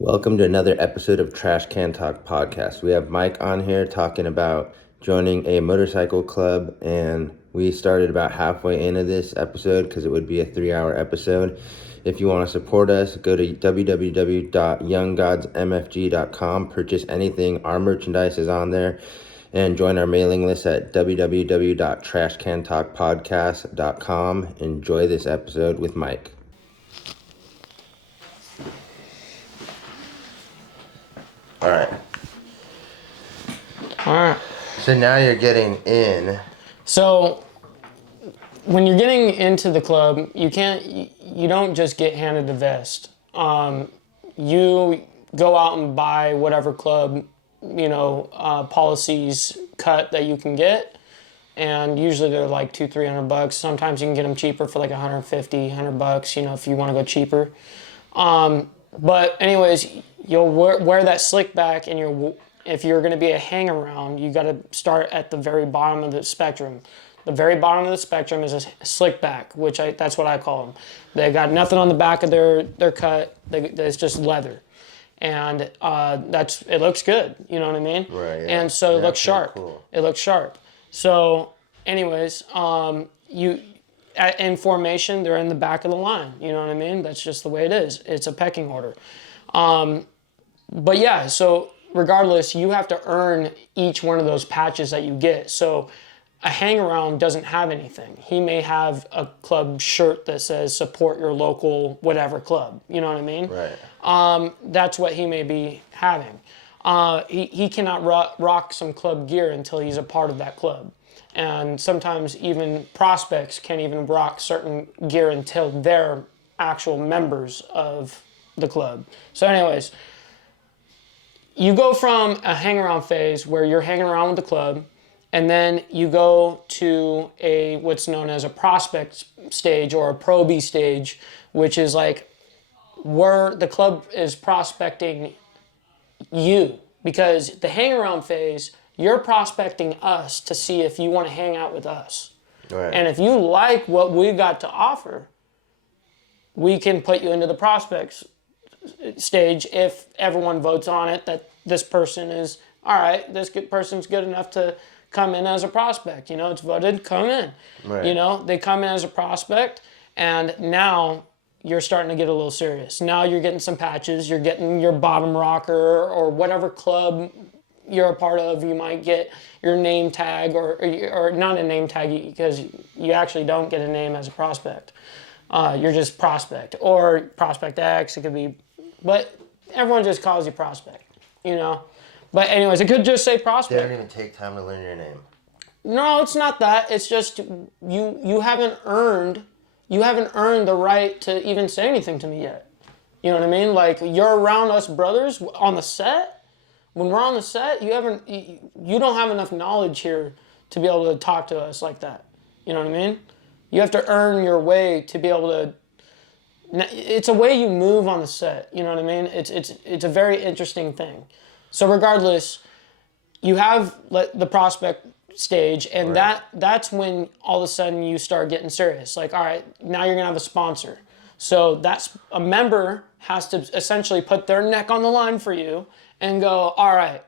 Welcome to another episode of Trash Can Talk podcast. We have Mike on here talking about joining a motorcycle club, and we started about halfway into this episode because it would be a 3-hour episode. If you want to support us, go to www.younggodsmfg.com, purchase anything. Our merchandise is on there, and join our mailing list at www.trashcantalkpodcast.com. Enjoy this episode with Mike. All right. So now you're getting in. So when you're getting into the club, you don't just get handed the vest. You go out and buy whatever club, policies cut that you can get. And usually they're like $200-$300. Sometimes you can get them cheaper for like $150-$100, if you want to go cheaper. But anyways, you'll wear that slick back, and if you're going to be a hang around, you got to start at the very bottom of the spectrum. The very bottom of the spectrum is a slick back, that's what I call them. They got nothing on the back of their cut. It's just leather, and it looks good. You know what I mean? Right. Yeah. And so it looks sharp. Cool. It looks sharp. So, anyways, in formation, they're in the back of the line. You know what I mean? That's just the way it is. It's a pecking order. But yeah, so regardless, you have to earn each one of those patches that you get. So a hang-around doesn't have anything. He may have a club shirt that says support your local whatever club. You know what I mean? Right. That's what he may be having. He cannot rock some club gear until he's a part of that club. And sometimes even prospects can't even rock certain gear until they're actual members of the club. So anyways, you go from a hang-around phase where you're hanging around with the club, and then you go to what's known as a prospect stage or a probie stage, which is like where the club is prospecting you. Because the hang-around phase, you're prospecting us to see if you want to hang out with us. Right. And if you like what we got to offer, we can put you into the prospects stage if everyone votes on it that this person is, all right, this person's good enough to come in as a prospect. It's voted, come in. Right. They come in as a prospect, and now you're starting to get a little serious. Now you're getting some patches, you're getting your bottom rocker or whatever club you're a part of. You might get your name tag or not a name tag because you actually don't get a name as a prospect. You're just prospect or prospect X. It could be, but everyone just calls you prospect, But anyways, it could just say prospect. They don't even take time to learn your name. No, it's not that. It's just you haven't earned the right to even say anything to me yet. You know what I mean? Like, you're around us brothers on the set. When we're on the set, you don't have enough knowledge here to be able to talk to us like that. You know what I mean? You have to earn your way to be able to. It's a way you move on the set. You know what I mean? It's a very interesting thing. So regardless, you have the prospect stage, and right. that's when all of a sudden you start getting serious. Like, all right, now you're gonna have a sponsor. So that's a member has to essentially put their neck on the line for you and go, all right,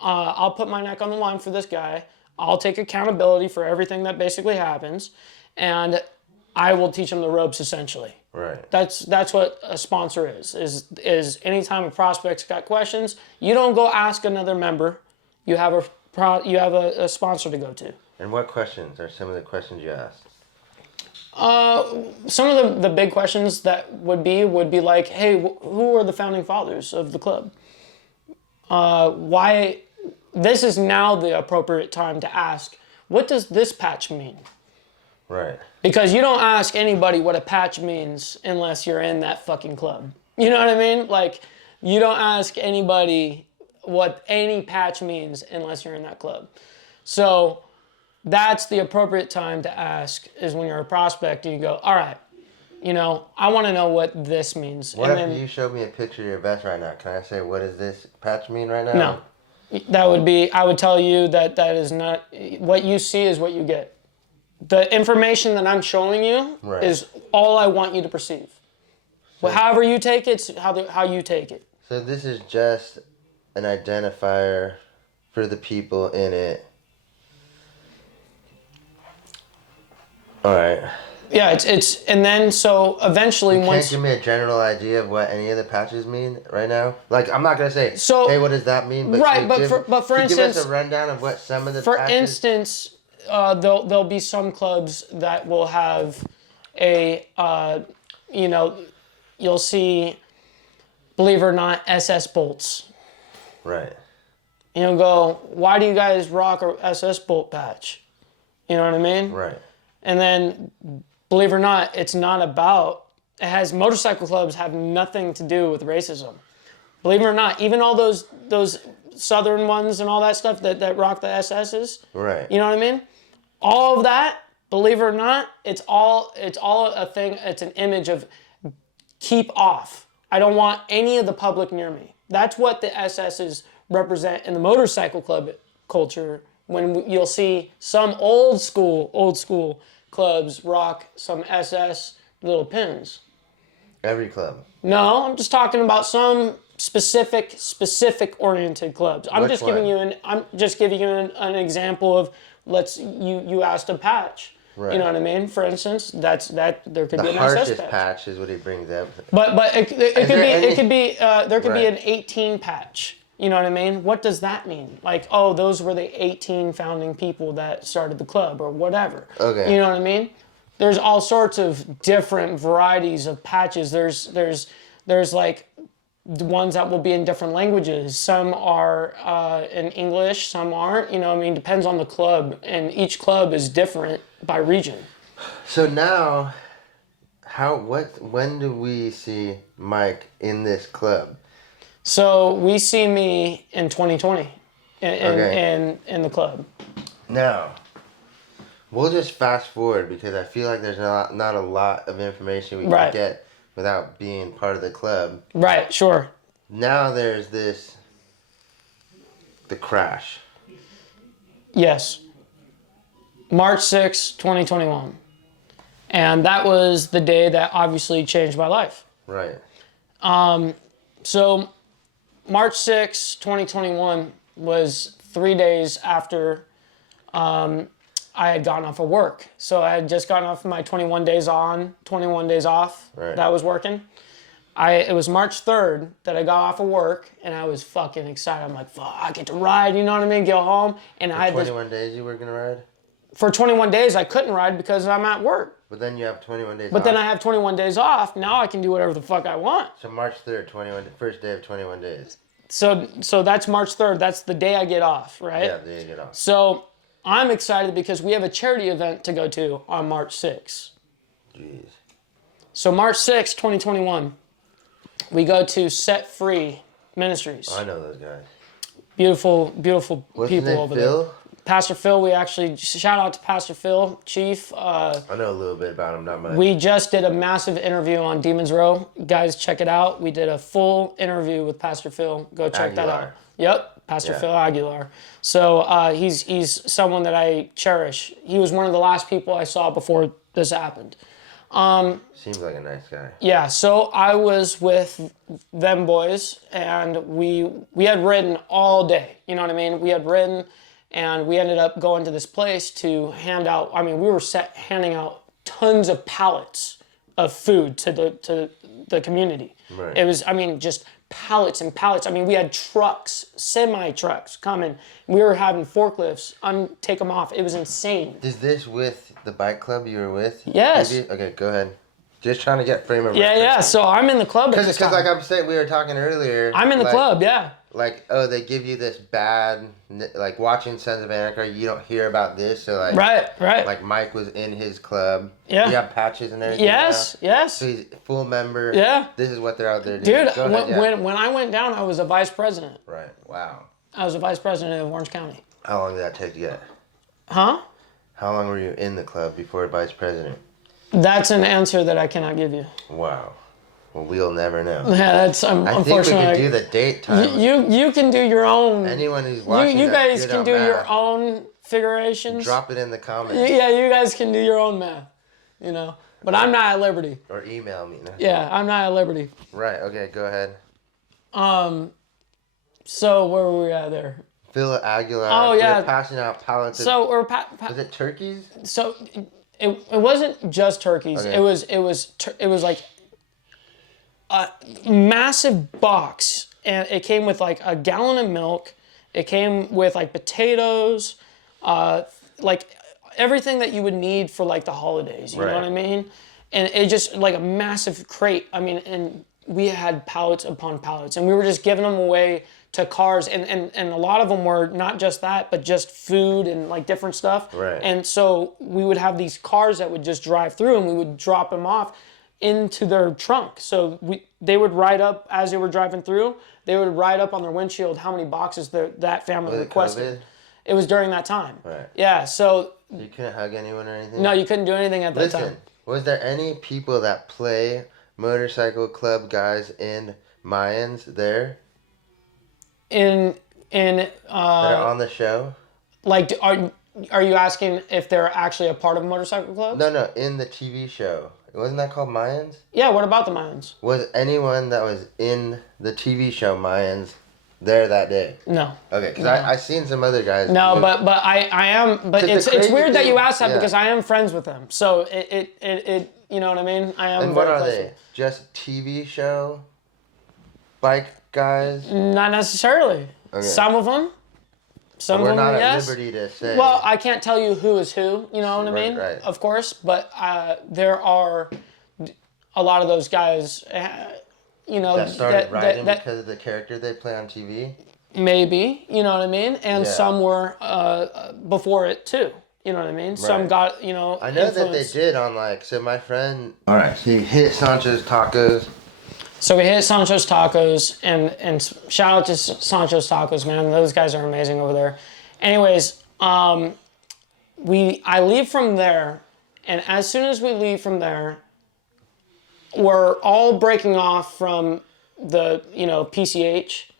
I'll put my neck on the line for this guy. I'll take accountability for everything that basically happens, and I will teach him the ropes essentially. Right. That's what a sponsor is anytime a prospect's got questions, you don't go ask another member. You have a sponsor to go to. And what questions are some of the questions you asked? Some of the big questions that would be like, hey, who are the founding fathers of the club? Why? This is now the appropriate time to ask, what does this patch mean? Right. Because you don't ask anybody what a patch means unless you're in that fucking club. You know what I mean? Like, you don't ask anybody what any patch means unless you're in that club. So that's the appropriate time to ask, is when you're a prospect and you go, all right, I want to know what this means. What if you showed me a picture of your vest right now? Can I say, what does this patch mean right now? No. That would be, I would tell you that is not, what you see is what you get. The information that I'm showing you is all I want you to perceive. Well, however you take it's how you take it. So this is just an identifier for the people in it. All right. Yeah, it's and then so eventually You once can't give me a general idea of what any of the patches mean right now. Like I'm not gonna say, So- hey, what does that mean? But right, can you but for can you give us instance, a rundown of what some of the for patches. instance, there'll be some clubs that will have a you'll see, believe it or not, SS bolts. Right. You'll go, why do you guys rock a SS bolt patch? You know what I mean? Right. And then, believe it or not, it's not about, it has, motorcycle clubs have nothing to do with racism. Believe it or not, even all those Southern ones and all that stuff that rock the SS's. Right. You know what I mean? All of that, believe it or not, it's all a thing, it's an image of keep off. I don't want any of the public near me. That's what the SS's represent in the motorcycle club culture, when you'll see some old school clubs rock some SS little pins. Every club. No, I'm just talking about some specific oriented clubs. I'm just giving you an example of, you asked a patch. Right. You know what I mean? For instance, there could be The an harshest SS patch is what he brings up. But there could be Right. an 18 patch. You know what I mean? What does that mean? Like, oh, those were the 18 founding people that started the club or whatever. Okay. You know what I mean? There's all sorts of different varieties of patches. There's like the ones that will be in different languages. Some are in English, some aren't. You know what I mean? Depends on the club, and each club is different by region. So now, when do we see Mike in this club? So we see me in 2020 in the club. Now, we'll just fast forward because I feel like there's not a lot of information we can get without being part of the club. Right, sure. Now there's the crash. Yes. March 6, 2021. And that was the day that obviously changed my life. Right. So March 6, 2021 was 3 days after I had gotten off of work. So I had just gotten off my 21 days on, 21 days off. Right. That was working. It was March 3rd that I got off of work, and I was fucking excited. I'm like, fuck, I get to ride, you know what I mean? Go home. And I had 21 days you were going to ride? For 21 days, I couldn't ride because I'm at work. But then you have 21 days off. But then I have 21 days off. Now I can do whatever the fuck I want. So March 3rd, first day of 21 days. So that's March 3rd. That's the day I get off, right? Yeah, the day you get off. So I'm excited because we have a charity event to go to on March 6th. Jeez. So March 6th, 2021, we go to Set Free Ministries. Oh, I know those guys. Beautiful What's people his name, over Phil? there. Pastor Phil, we actually, shout out to Pastor Phil, Chief. I know a little bit about him, not much. We just did a massive interview on Demon's Row. Guys, check it out. We did a full interview with Pastor Phil. Go check that out. Yep, Pastor Phil Aguilar. So he's someone that I cherish. He was one of the last people I saw before this happened. Seems like a nice guy. Yeah, so I was with them boys, and we had ridden all day. You know what I mean? We had ridden, and we ended up going to this place to hand out. I mean, we were handing out tons of pallets of food to the community. Right. It was, I mean, just pallets and pallets. I mean, we had trucks, semi-trucks coming. We were having forklifts take them off. It was insane. Is this with the bike club you were with? Yes. Maybe? Okay, go ahead. Just trying to get frame of Yeah, reference. yeah. So I'm in the club at this Because time. like I'm saying, we were talking earlier. I'm in the club, yeah. Like, oh, they give you this bad, like watching Sons of Anarchy, you don't hear about this. So like, Right. Like Mike was in his club. Yeah. You have patches and everything. Yes. So he's a full member. Yeah. This is what they're out there doing. Dude, Go ahead, when I went down, I was a vice president. Right. Wow. I was a vice president of Orange County. How long did that take to get? Huh? How long were you in the club before vice president? That's an answer that I cannot give you. Wow. Well, we'll never know. Yeah, that's I think we unfortunately. could do the date time. You can do your own. Anyone who's watching You that's guys good can on do your math, own figurations. drop it in the comments. Yeah, you guys can do your own math. You know, but I'm not at liberty. Or email me. No? Yeah, I'm not at liberty. Right, okay, go ahead. So where were we at there? Villa Aguilar. Oh, yeah. We were passing out pallets of... So we're Was it turkeys? so it wasn't just turkeys. Okay. It was like a massive box, and it came with like a gallon of milk. It came with like potatoes, like everything that you would need for like the holidays. You know what I mean? And it just like a massive crate. I mean, and we had pallets upon pallets, and we were just giving them away to cars, and a lot of them were not just that, but just food and like different stuff. Right. And so we would have these cars that would just drive through, and we would drop them off into their trunk. So they would write up as they were driving through. They would write up on their windshield how many boxes that family requested. COVID? It was during that time. Right. Yeah. So You couldn't hug anyone or anything? no, you couldn't do anything at that time. Listen, was there any people that play motorcycle club guys in Mayans there In that are on the show? like are you asking if they're actually a part of a motorcycle club? No, in the TV show. Wasn't that called Mayans? Yeah. What about the Mayans? Was anyone that was in the TV show Mayans there that day? No. Okay, because I seen some other guys. No, but I am. But it's crazy weird that you thing- asked that yeah. because I am friends with them. So it you know what I mean? I am. And what very are close they? Just TV show bike guys? with them. Not necessarily. Okay. Some of them. Some We're of them, not at yes. liberty to say. Well, I can't tell you who is who. You know what I mean? Right. Of course, but there are a lot of those guys. You know that started riding because of the character they play on TV? maybe, you know what I mean? And Yeah. some were before it too. You know what I mean? Some Right. got, you know, I know that they influenced. did on like, so my friend... Alright, so he hit Sancho's Tacos. So we hit Sancho's Tacos, and shout out to Sancho's Tacos, man. Those guys are amazing over there. Anyways, I leave from there, and as soon as we leave from there, we're all breaking off from the, PCH,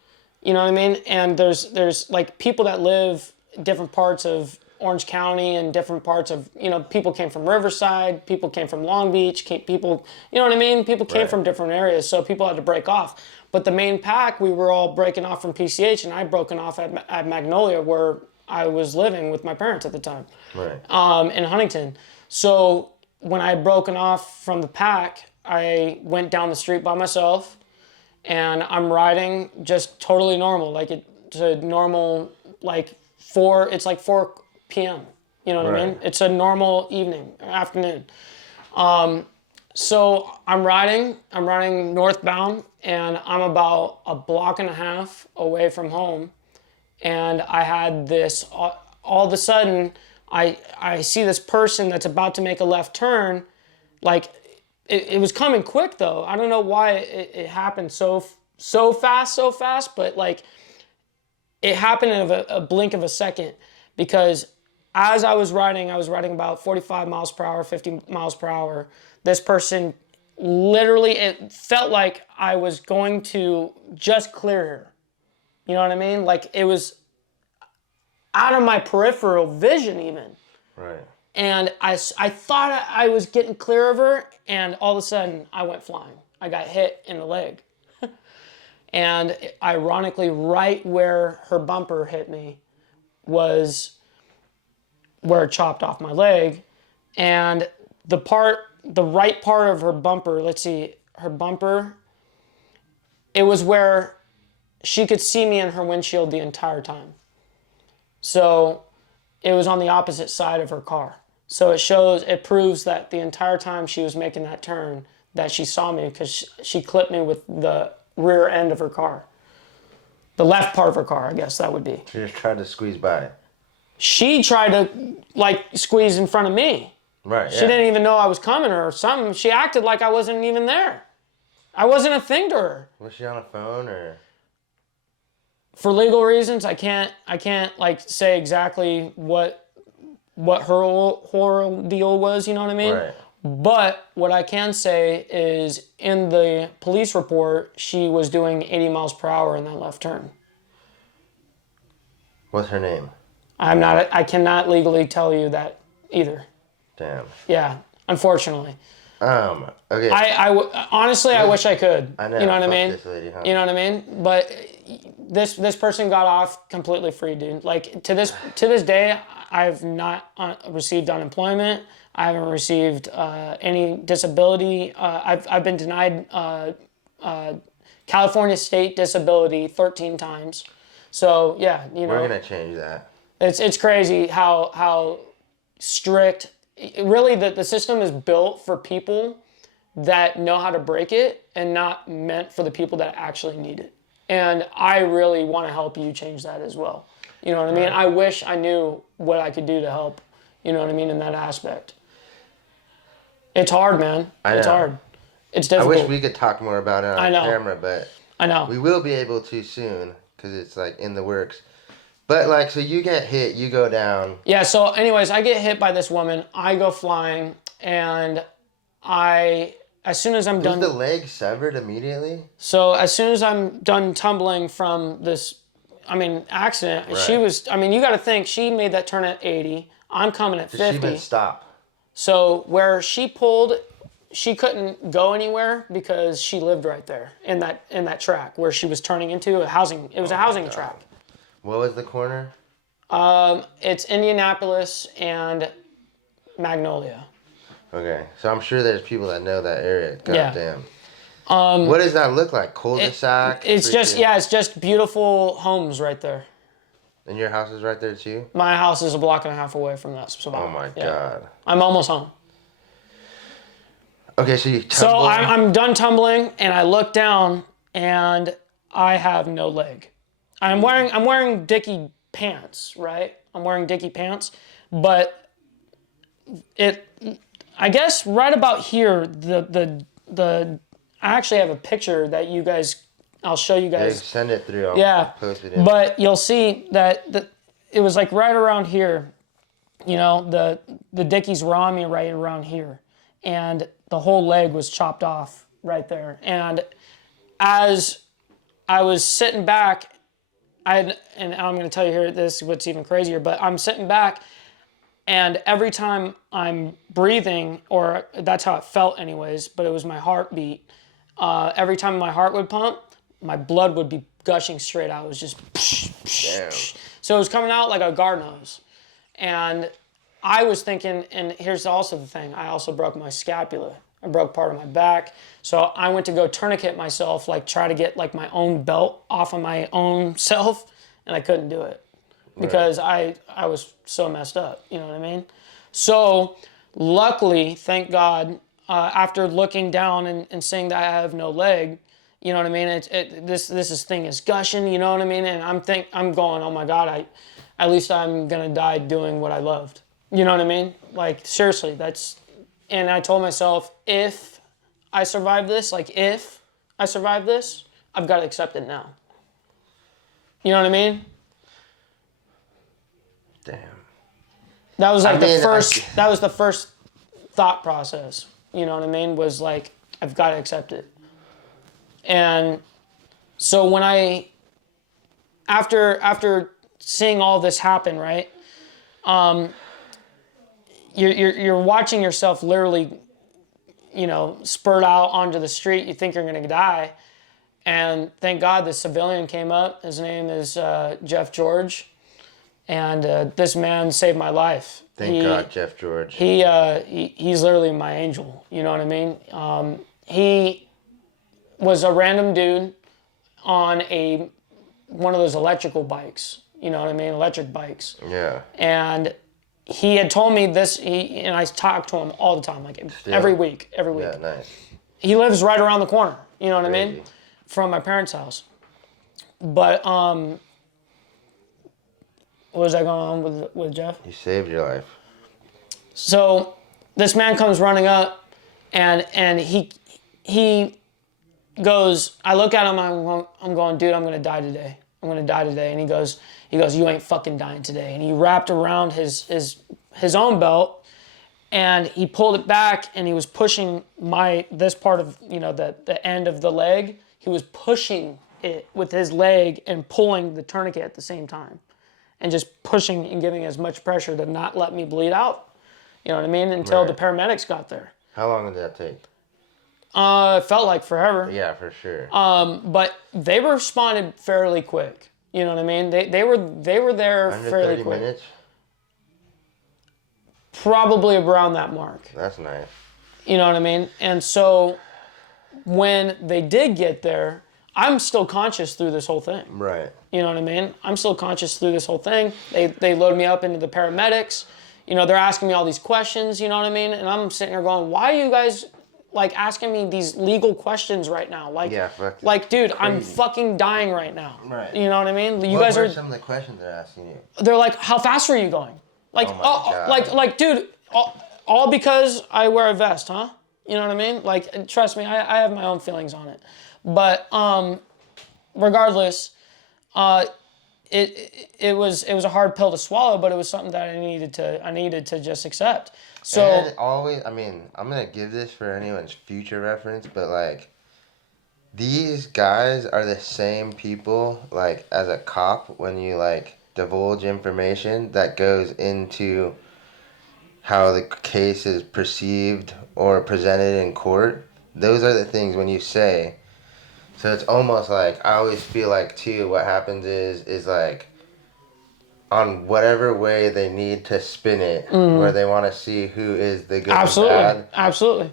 you know what I mean? And there's like people that live different parts of Orange County and different parts of, people came from Riverside, people came from Long Beach, people, you know what I mean? People came from different areas, so people had to break off. But the main pack, we were all breaking off from PCH, and I'd broken off at Magnolia, where I was living with my parents at the time, in Huntington. So when I had broken off from the pack, I went down the street by myself, and I'm riding just totally normal, like it's a normal, it's like 4 p.m. You know what I mean? It's a normal evening, afternoon. So I'm riding northbound, and I'm about a block and a half away from home, and I had this, all of a sudden, I see this person that's about to make a left turn, like, it was coming quick though. I don't know why it happened so fast, but like, it happened in a blink of a second, because as I was riding about 45 miles per hour, 50 miles per hour. This person literally, it felt like I was going to just clear her. You know what I mean? Like, it was out of my peripheral vision even. Right. And I thought I was getting clear of her, and all of a sudden I went flying. I got hit in the leg. And ironically, right where her bumper hit me was where it chopped off my leg. And the right part of her bumper, her bumper, it was where she could see me in her windshield the entire time. So it was on the opposite side of her car. So it proves that the entire time she was making that turn that she saw me, because she clipped me with the rear end of her car. The left part of her car, I guess that would be. She just tried to squeeze by. She tried to squeeze in front of me. Right, She didn't even know I was coming or something. She acted like I wasn't even there. I wasn't a thing to her. Was she on a phone or? For legal reasons, I can't say exactly what her whole deal was, you know what I mean? Right. But what I can say is, in the police report, she was doing 80 miles per hour in that left turn. What's her name? I cannot legally tell you that either. Damn. Yeah, unfortunately. Okay. Honestly, I wish I could. I know. You know what I Fuck mean? this lady, huh? You know what I mean? But this person got off completely free, dude. Like to this day, I've not received unemployment. I haven't received any disability. I've been denied California state disability 13 times. So yeah, you know, We're gonna change that. it's crazy how strict. Really, the system is built for people that know how to break it and not meant for the people that actually need it. And I really want to help you change that as well. You know what I mean? I wish I knew what I could do to help. You know what I mean in that aspect. It's hard, man. It's know. hard. It's I difficult. wish we could talk more about it on camera, but I know. we will be able to soon because it's like in the works. But like, so you get hit, you go down. Yeah. So, anyways, I get hit by this woman. I go flying, and as soon as I'm done. Was the leg severed immediately? So as soon as I'm done tumbling from this, accident, Right. she was. You got to think she made that turn at 80. I'm coming at 50. She didn't stop. So where she pulled, she couldn't go anywhere because she lived right there in that track where she was turning into a housing. It was a housing track. What was the corner? It's Indianapolis and Magnolia. Okay, so I'm sure there's people that know that area. God Yeah. damn. What does that look like? Cul-de-sac? It's just beautiful homes right there. And your house is right there too? My house is a block and a half away from that spot. Oh my God. I'm almost home. Okay, so you tumble. So I'm done tumbling, and I look down, and I have no leg. I'm wearing Dickie pants, right? I'm wearing Dickie pants, but I guess right about here, I actually have a picture that you guys, I'll show you guys. Yeah, send it through. I'll post it in. But you'll see that it was like right around here, you know, the Dickies were on me right around here, and the whole leg was chopped off right there. And as I was sitting back, and I'm going to tell you here, this is what's even crazier, but I'm sitting back, and every time I'm breathing, or that's how it felt anyways, but it was my heartbeat, every time my heart would pump, my blood would be gushing straight out. It was just Damn. so it was coming out like a garden hose. And I was thinking, and here's also the thing, I also broke my scapula. I broke part of my back. So I went to go tourniquet myself, like try to get like my own belt off of my own self, and I couldn't do it because I was so messed up, you know what I mean? So luckily, thank God, after looking down and seeing that I have no leg, you know what I mean? This thing is gushing, you know what I mean? And I'm going, oh my God, at least I'm gonna die doing what I loved. You know what I mean? Like seriously, and I told myself, if I survive this, I've got to accept it now. You know what I mean? Damn. That was like that was the first thought process. You know what I mean? Was like, I've got to accept it. And so when after seeing all this happen, right? You're watching yourself literally, you know, spurt out onto the street. You think you're gonna die, and thank God the civilian came up. His name is Jeff George, and this man saved my life. Thank God, Jeff George. He's literally my angel. You know what I mean? He was a random dude on one of those electrical bikes. You know what I mean? Electric bikes. Yeah. And he had told me this, and I talk to him all the time, like every week. Yeah, nice. He lives right around the corner, you know what I mean? From my parents' house. But, what was that going on with Jeff? He saved your life. So, this man comes running up, and he goes, I look at him, I'm going, dude, I'm gonna die today. I'm gonna die today. And he goes, you ain't fucking dying today. And he wrapped around his own belt, and he pulled it back, and he was pushing this part of, you know, the end of the leg. He was pushing it with his leg and pulling the tourniquet at the same time, and just pushing and giving as much pressure to not let me bleed out. You know what I mean? Until the paramedics got there. How long did that take? It felt like forever. Yeah, for sure. But they responded fairly quick. You know what I mean? They were there Under fairly 30 quick. minutes? Probably around that mark. That's nice. You know what I mean? And so when they did get there, I'm still conscious through this whole thing. Right. You know what I mean? I'm still conscious through this whole thing. They load me up into the paramedics. You know, they're asking me all these questions, you know what I mean? And I'm sitting here going, why are you guys like asking me these legal questions right now? Like, Yeah, fuck. like, dude, Crazy. I'm fucking dying right now. Right. You know what I mean? You What guys were are. some of the questions they're asking you? They're like, how fast were you going? Like, Oh my God. like, dude, all because I wear a vest, huh? You know what I mean? Like, trust me, I have my own feelings on it. But regardless, it was a hard pill to swallow, but it was something that I needed to just accept. So And always, I mean, I'm gonna give this for anyone's future reference, but like, these guys are the same people, like, as a cop when you like divulge information that goes into how the case is perceived or presented in court. Those are the things when you say. So it's almost like I always feel like too. What happens is like on whatever way they need to spin it, where they want to see who is the good absolutely, and bad. absolutely.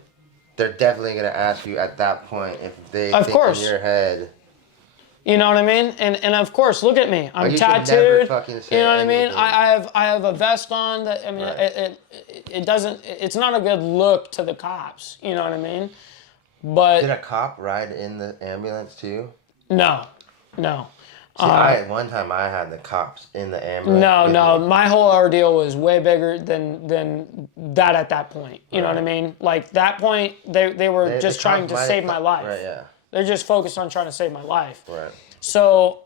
They're definitely gonna ask you at that point if they Of think course. in your head. You know what I mean? And of course, look at me. I'm you should never tattooed. fucking say You know what I mean? anything. I have a vest on that. I mean, Right. it doesn't. It's not a good look to the cops. You know what I mean? But Did a cop ride in the ambulance too? no. See, one time I had the cops in the ambulance. No. My whole ordeal was way bigger than that at that point. You know what I mean? Like that point, they were just trying to save my life. Right, yeah. They're just focused on trying to save my life. Right. So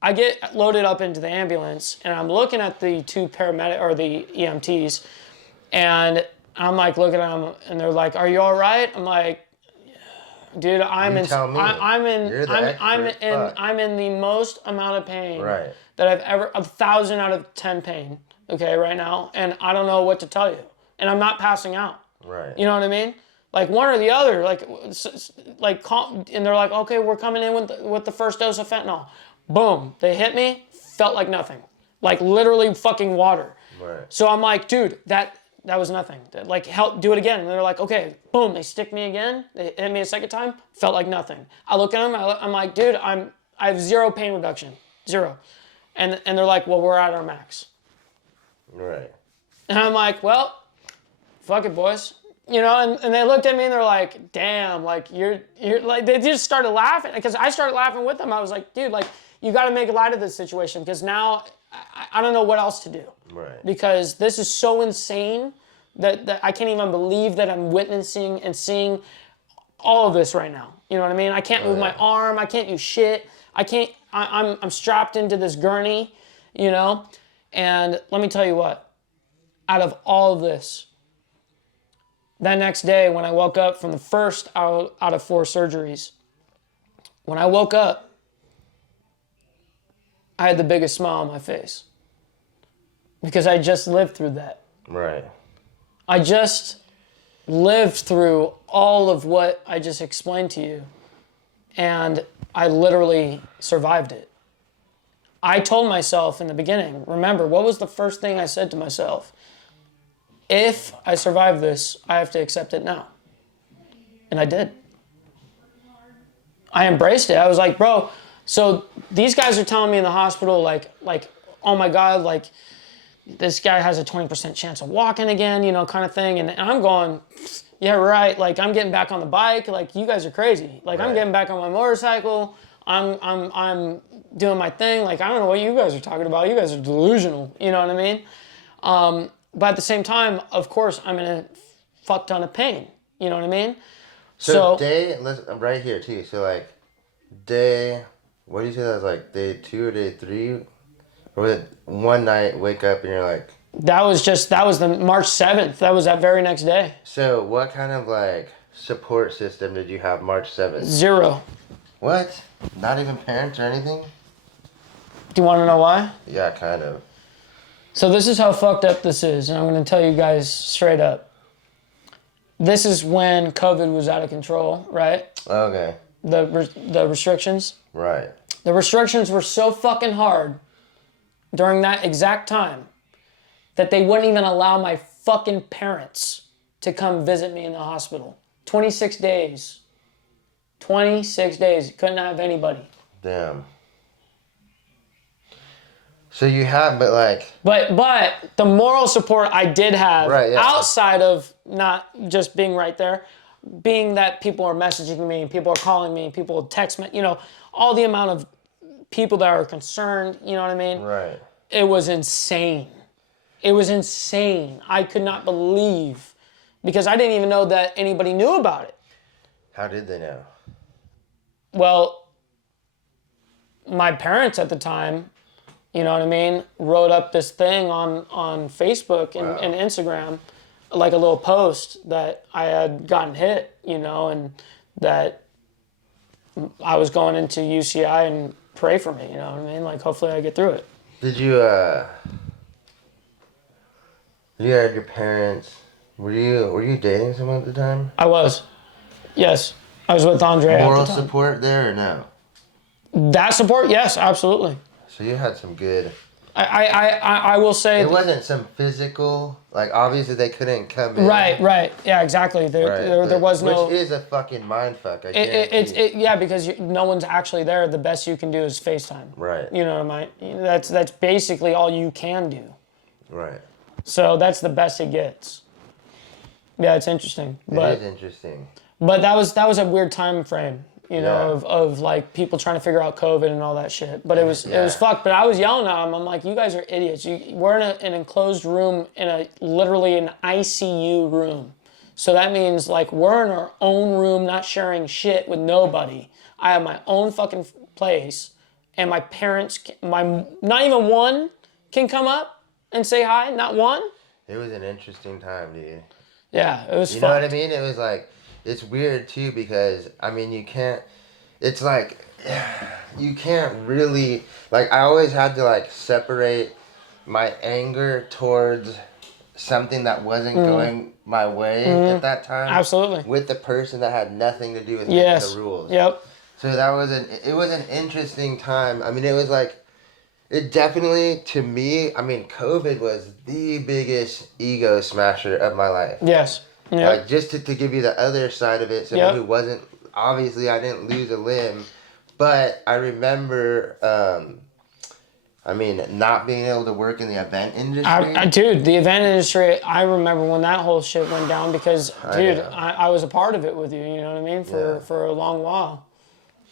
I get loaded up into the ambulance, and I'm looking at the two paramedic or the EMTs, and I'm like looking at them, and they're like, "Are you all right?" I'm like, "Dude, I'm in the most amount of pain Right. that I've ever 1,000 out of 10 pain. Okay, right now, and I don't know what to tell you, and I'm not passing out. Right. You know what I mean? Like one or the other, and they're like, okay, we're coming in with the first dose of fentanyl. Boom, they hit me, felt like nothing, like literally fucking water. Right. So I'm like, dude, that was nothing. Like, help, do it again. And they're like, okay, boom, they stick me again. They hit me a second time, felt like nothing. I look at them, I'm like, dude, I have zero pain reduction, zero. And they're like, well, we're at our max. Right. And I'm like, well, fuck it, boys. You know, and they looked at me and they're like, damn, like you're like, they just started laughing because I started laughing with them. I was like, dude, like you got to make light of this situation because now I don't know what else to do. Right. Because this is so insane that I can't even believe that I'm witnessing and seeing all of this right now. You know what I mean? I can't move my arm. I can't do shit. I'm strapped into this gurney, you know? And let me tell you what, out of all of this, that next day when I woke up from the first out of 4 surgeries, when I woke up, I had the biggest smile on my face because I just lived through that. Right. I just lived through all of what I just explained to you, and I literally survived it. I told myself in the beginning, remember, what was the first thing I said to myself? If I survive this, I have to accept it now. And I did. I embraced it. I was like, bro, so these guys are telling me in the hospital, like, oh my God, like, this guy has a 20% chance of walking again, you know, kind of thing. And I'm going, yeah, right. Like, I'm getting back on the bike. Like, you guys are crazy. Like, I'm getting back on my motorcycle. I'm doing my thing. Like, I don't know what you guys are talking about. You guys are delusional. You know what I mean? But at the same time, of course, I'm in a fuck ton of pain. You know what I mean? So listen, right here too. So like, what do you say that was like day 2 or day 3? Or was it one night wake up and you're like? That was the March 7th. That was that very next day. So what kind of like support system did you have March 7th? 0. What? Not even parents or anything? Do you want to know why? Yeah, kind of. So this is how fucked up this is, and I'm going to tell you guys straight up. This is when COVID was out of control, right? Okay. The restrictions. Right. The restrictions were so fucking hard during that exact time that they wouldn't even allow my fucking parents to come visit me in the hospital. 26 days. 26 days. Couldn't have anybody. Damn. So you have, but like... But the moral support I did have, right, yeah. outside of not just being right there, being that people are messaging me, people are calling me, people text me, all the amount of people that are concerned, you know what I mean? Right. It was insane. It was insane. I could not believe, because I didn't even know that anybody knew about it. How did they know? Well, my parents at the time, you know what I mean, wrote up this thing on Facebook and Instagram, like a little post that I had gotten hit, and that I was going into UCI and pray for me, you know what I mean? Like, hopefully I get through it. Did you had your parents, were you dating someone at the time? I was. Yes. I was with Andre Moral at the time. support there or no? That support, yes, absolutely. So you had some good... I will say... It wasn't some physical... Like, obviously they couldn't come in. Right. Yeah, exactly. There was no... Which is a fucking mindfuck, I guarantee. Yeah, because no one's actually there. The best you can do is FaceTime. Right. You know what I mean? That's basically all you can do. Right. So that's the best it gets. Yeah, it's interesting. It is interesting. But that was a weird time frame, of like people trying to figure out COVID and all that shit. But it was fucked. But I was yelling at them. I'm like, you guys are idiots. We're in an enclosed room, literally an ICU room. So that means like we're in our own room, not sharing shit with nobody. I have my own fucking place, and my parents, not even one can come up and say hi. Not one. It was an interesting time, dude. Yeah, it was. You know what I mean? It was like. It's weird too because you can't. It's like you can't really like. I always had to like separate my anger towards something that wasn't going my way at that time. Absolutely. With the person that had nothing to do with making the rules. Yep. So it was an interesting time. I mean, it was like. It definitely, to me, COVID was the biggest ego smasher of my life. Yes. Yep. Like, just to give you the other side of it, someone who wasn't, obviously I didn't lose a limb, but I remember, not being able to work in the event industry. Dude, the event industry, I remember when that whole shit went down because, dude, I was a part of it with you, you know what I mean, for a long while.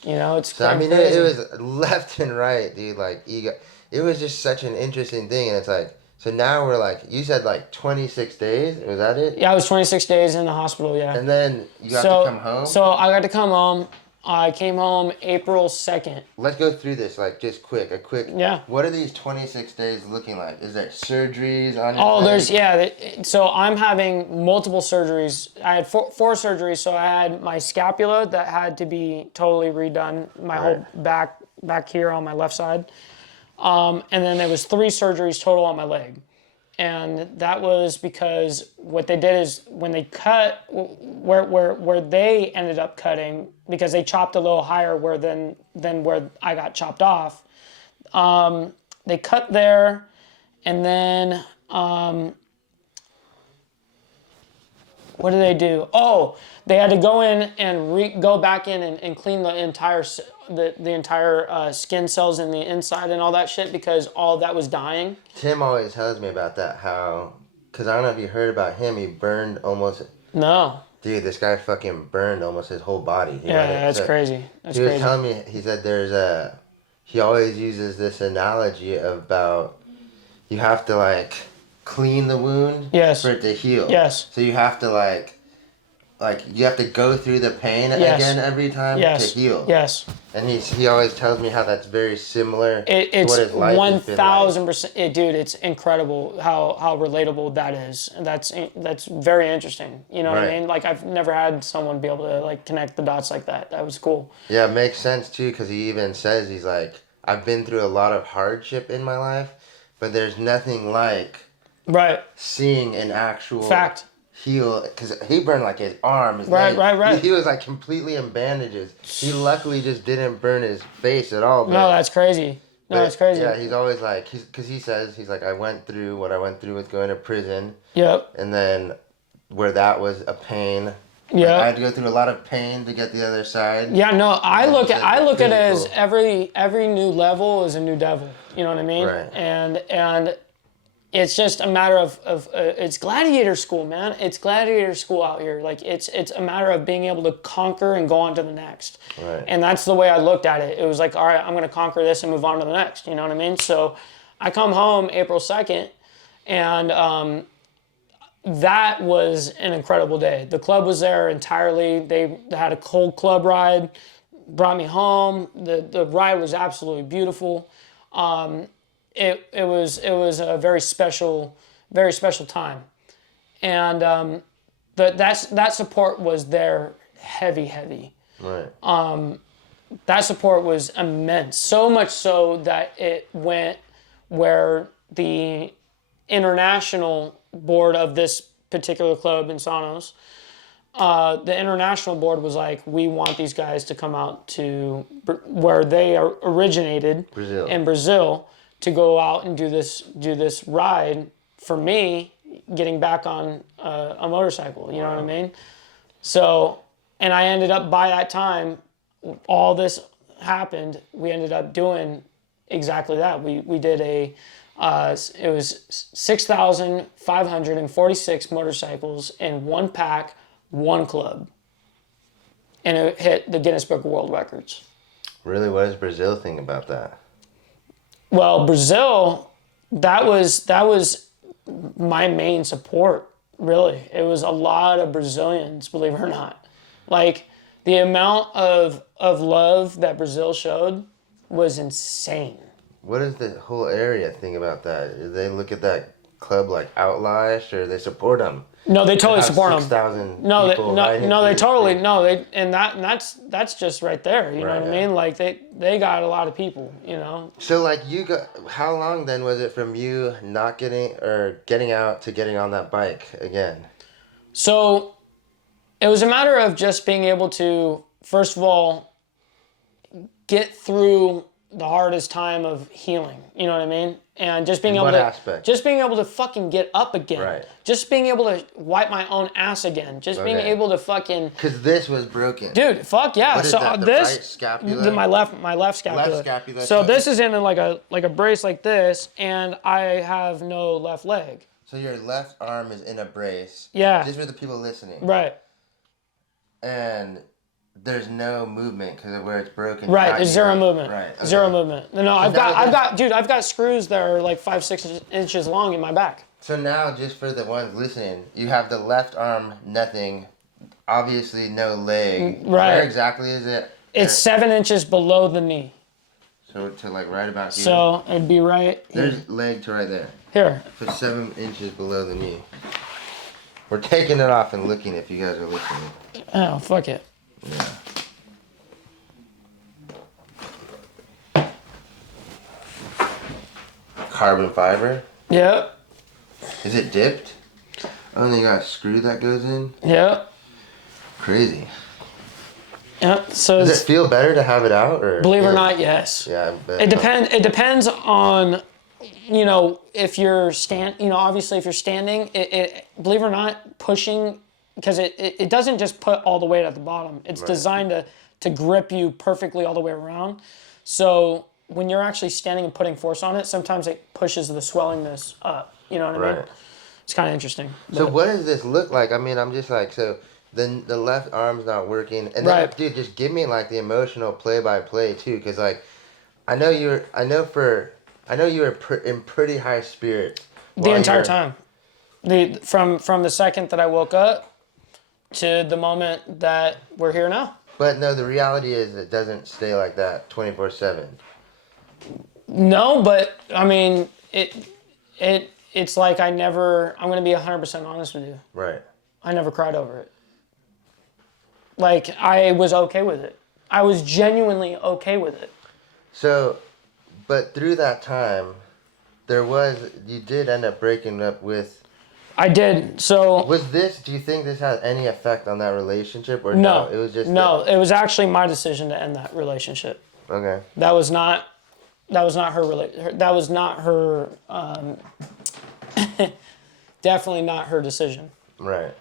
It's so, crazy. It was left and right, dude, like, ego. It was just such an interesting thing, and it's like, so now we're like, you said like 26 days? Was that it? Yeah, I was 26 days in the hospital, yeah. And then you got to come home? So I got to come home. I came home April 2nd. Let's go through this, like, just quick. Yeah. What are these 26 days looking like? Is there surgeries on your so I'm having multiple surgeries. I had four surgeries. So I had my scapula that had to be totally redone, my whole back here on my left side. And then there was 3 surgeries total on my leg. And that was because what they did is when they cut where they ended up cutting, because they chopped a little higher than where I got chopped off. They cut there, and then what did they do? Oh, they had to go in and go back in and clean the entire skin cells in the inside and all that shit because all of that was dying. Tim always tells me about that, because I don't know if you heard about him, he burned almost... No. Dude, this guy fucking burned almost his whole body. That's crazy. He was telling me, he said he always uses this analogy about you have to like clean the wound for it to heal. Yes. So you have to like you have to go through the pain again every time to heal. Yes. And he always tells me how that's very similar to what his life has been like. 1,000%. Dude, it's incredible how relatable that is. And that's very interesting. You know what I mean? Like, I've never had someone be able to like connect the dots like that. That was cool. Yeah, it makes sense too, because he even says, he's like, I've been through a lot of hardship in my life, but there's nothing like seeing an actual heal, because he burned like his arm, his Right, leg. right. He was like completely in bandages. He luckily just didn't burn his face at all. But, No, that's crazy. No, that's crazy. Yeah, he's always like, because he says, he's like, I went through what I went through with going to prison. Yep. And then where that was a pain. Yeah. Like, I had to go through a lot of pain to get the other side. Yeah, no, I look at it as cool. every new level is a new devil. You know what I mean? Right. And it's just a matter of it's gladiator school, man. It's gladiator school out here. Like it's a matter of being able to conquer and go on to the next. Right. And that's the way I looked at it. It was like, all right, I'm going to conquer this and move on to the next. You know what I mean? So I come home April 2nd, and that was an incredible day. The club was there entirely. They had a cold club ride, brought me home. The ride was absolutely beautiful. It was a very special time, and that support was there, heavy. Right. That support was immense. So much so that it went where the international board of this particular club in Sanos, the international board was like, we want these guys to come out to where they originated in Brazil to go out and do this ride for me getting back on a motorcycle. You know what I mean? So, and I ended up, by that time, all this happened, we ended up doing exactly that. We did it was 6,546 motorcycles in one pack, one club. And it hit the Guinness Book of World Records. Really, what does Brazil think about that? Well, Brazil, that was my main support, really. It was a lot of Brazilians, believe it or not. Like, the amount of love that Brazil showed was insane. What does the whole area think about that? Do they look at that club like outlawish, or they support them? No, they totally support them. 6,000 No, people that's just right there. You know what I mean? Like they got a lot of people. You know. So like how long then was it from you not getting out to getting on that bike again? So, it was a matter of just being able to, first of all, get through the hardest time of healing. You know what I mean? And just being able to fucking get up again. Right. Just being able to wipe my own ass again. Just being able to fucking. Because this was broken. Dude, fuck yeah. What is so that, the this right scapula? my left scapula. Left scapula. So this is in like a brace like this, and I have no left leg. So your left arm is in a brace. Yeah. Just for the people listening. Right. And there's no movement because of where it's broken. Right, there's zero movement. Right. Okay. Zero movement. No, I've got screws that are like 5-6 inches long in my back. So now, just for the ones listening, you have the left arm, nothing, obviously no leg. Right. Where exactly is it? It's 7 inches below the knee. So to like right about here. So it'd be right here. There's leg to right there. Here. So 7 inches below the knee. We're taking it off and looking if you guys are listening. Oh, fuck it. Yeah. Carbon fiber? Yep. Is it dipped? Oh, and they got a screw that goes in? Yep. Crazy. Yep. So does it feel better to have it out, or believe it or not, yes. Yeah, I bet. It depends on, if you're obviously if you're standing, it believe it or not, pushing, because it doesn't just put all the weight at the bottom. It's designed to grip you perfectly all the way around. So when you're actually standing and putting force on it, sometimes it pushes the swellingness up. You know what I mean? It's kind of interesting. So what does this look like? I mean, I'm just like, so then the left arm's not working, and then dude, just give me like the emotional play-by-play too, because like I know you were in pretty high spirits the entire time. From the second that I woke up to the moment that we're here now. But no, the reality is it doesn't stay like that 24/7. No, but I mean it's like I'm going to be 100% honest with you. Right. I never cried over it. Like, I was okay with it. I was genuinely okay with it. So, but through that time, you did end up breaking up with I did. So Do you think this had any effect on that relationship, or no, It was just no. It was actually my decision to end that relationship. Okay. That was not her. That was not her. Definitely not her decision. Right.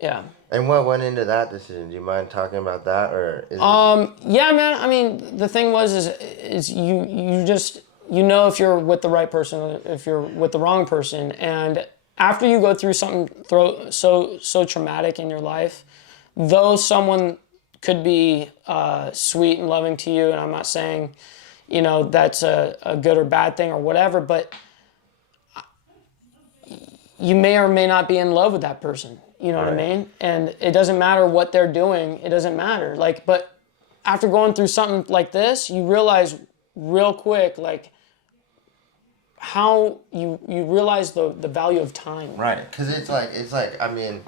Yeah. And what went into that decision? Do you mind talking about that, or is Yeah, man. I mean, the thing is you just if you're with the right person, or if you're with the wrong person, and after you go through something so traumatic in your life, though someone could be sweet and loving to you, and I'm not saying, that's a good or bad thing or whatever, but you may or may not be in love with that person. You know what I mean? And it doesn't matter what they're doing. It doesn't matter. But after going through something like this, you realize real quick, how you realize the value of time. Right, because it's like I mean,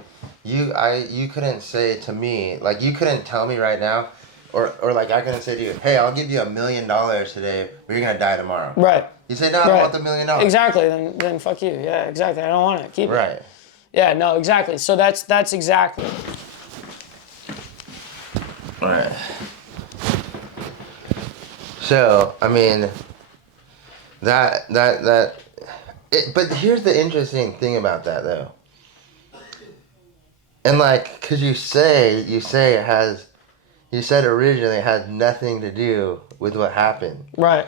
you couldn't say to me, like, you couldn't tell me right now, or like I couldn't say to you, hey, I'll give you $1 million today, but you're gonna die tomorrow. Right. You say, no, I don't want the $1 million. Exactly. Then fuck you. Yeah, exactly. I don't want it. Keep it. Right. Yeah. No. Exactly. So that's exactly. Right. So I mean, but here's the interesting thing about that, though. And because you said originally it had nothing to do with what happened. Right.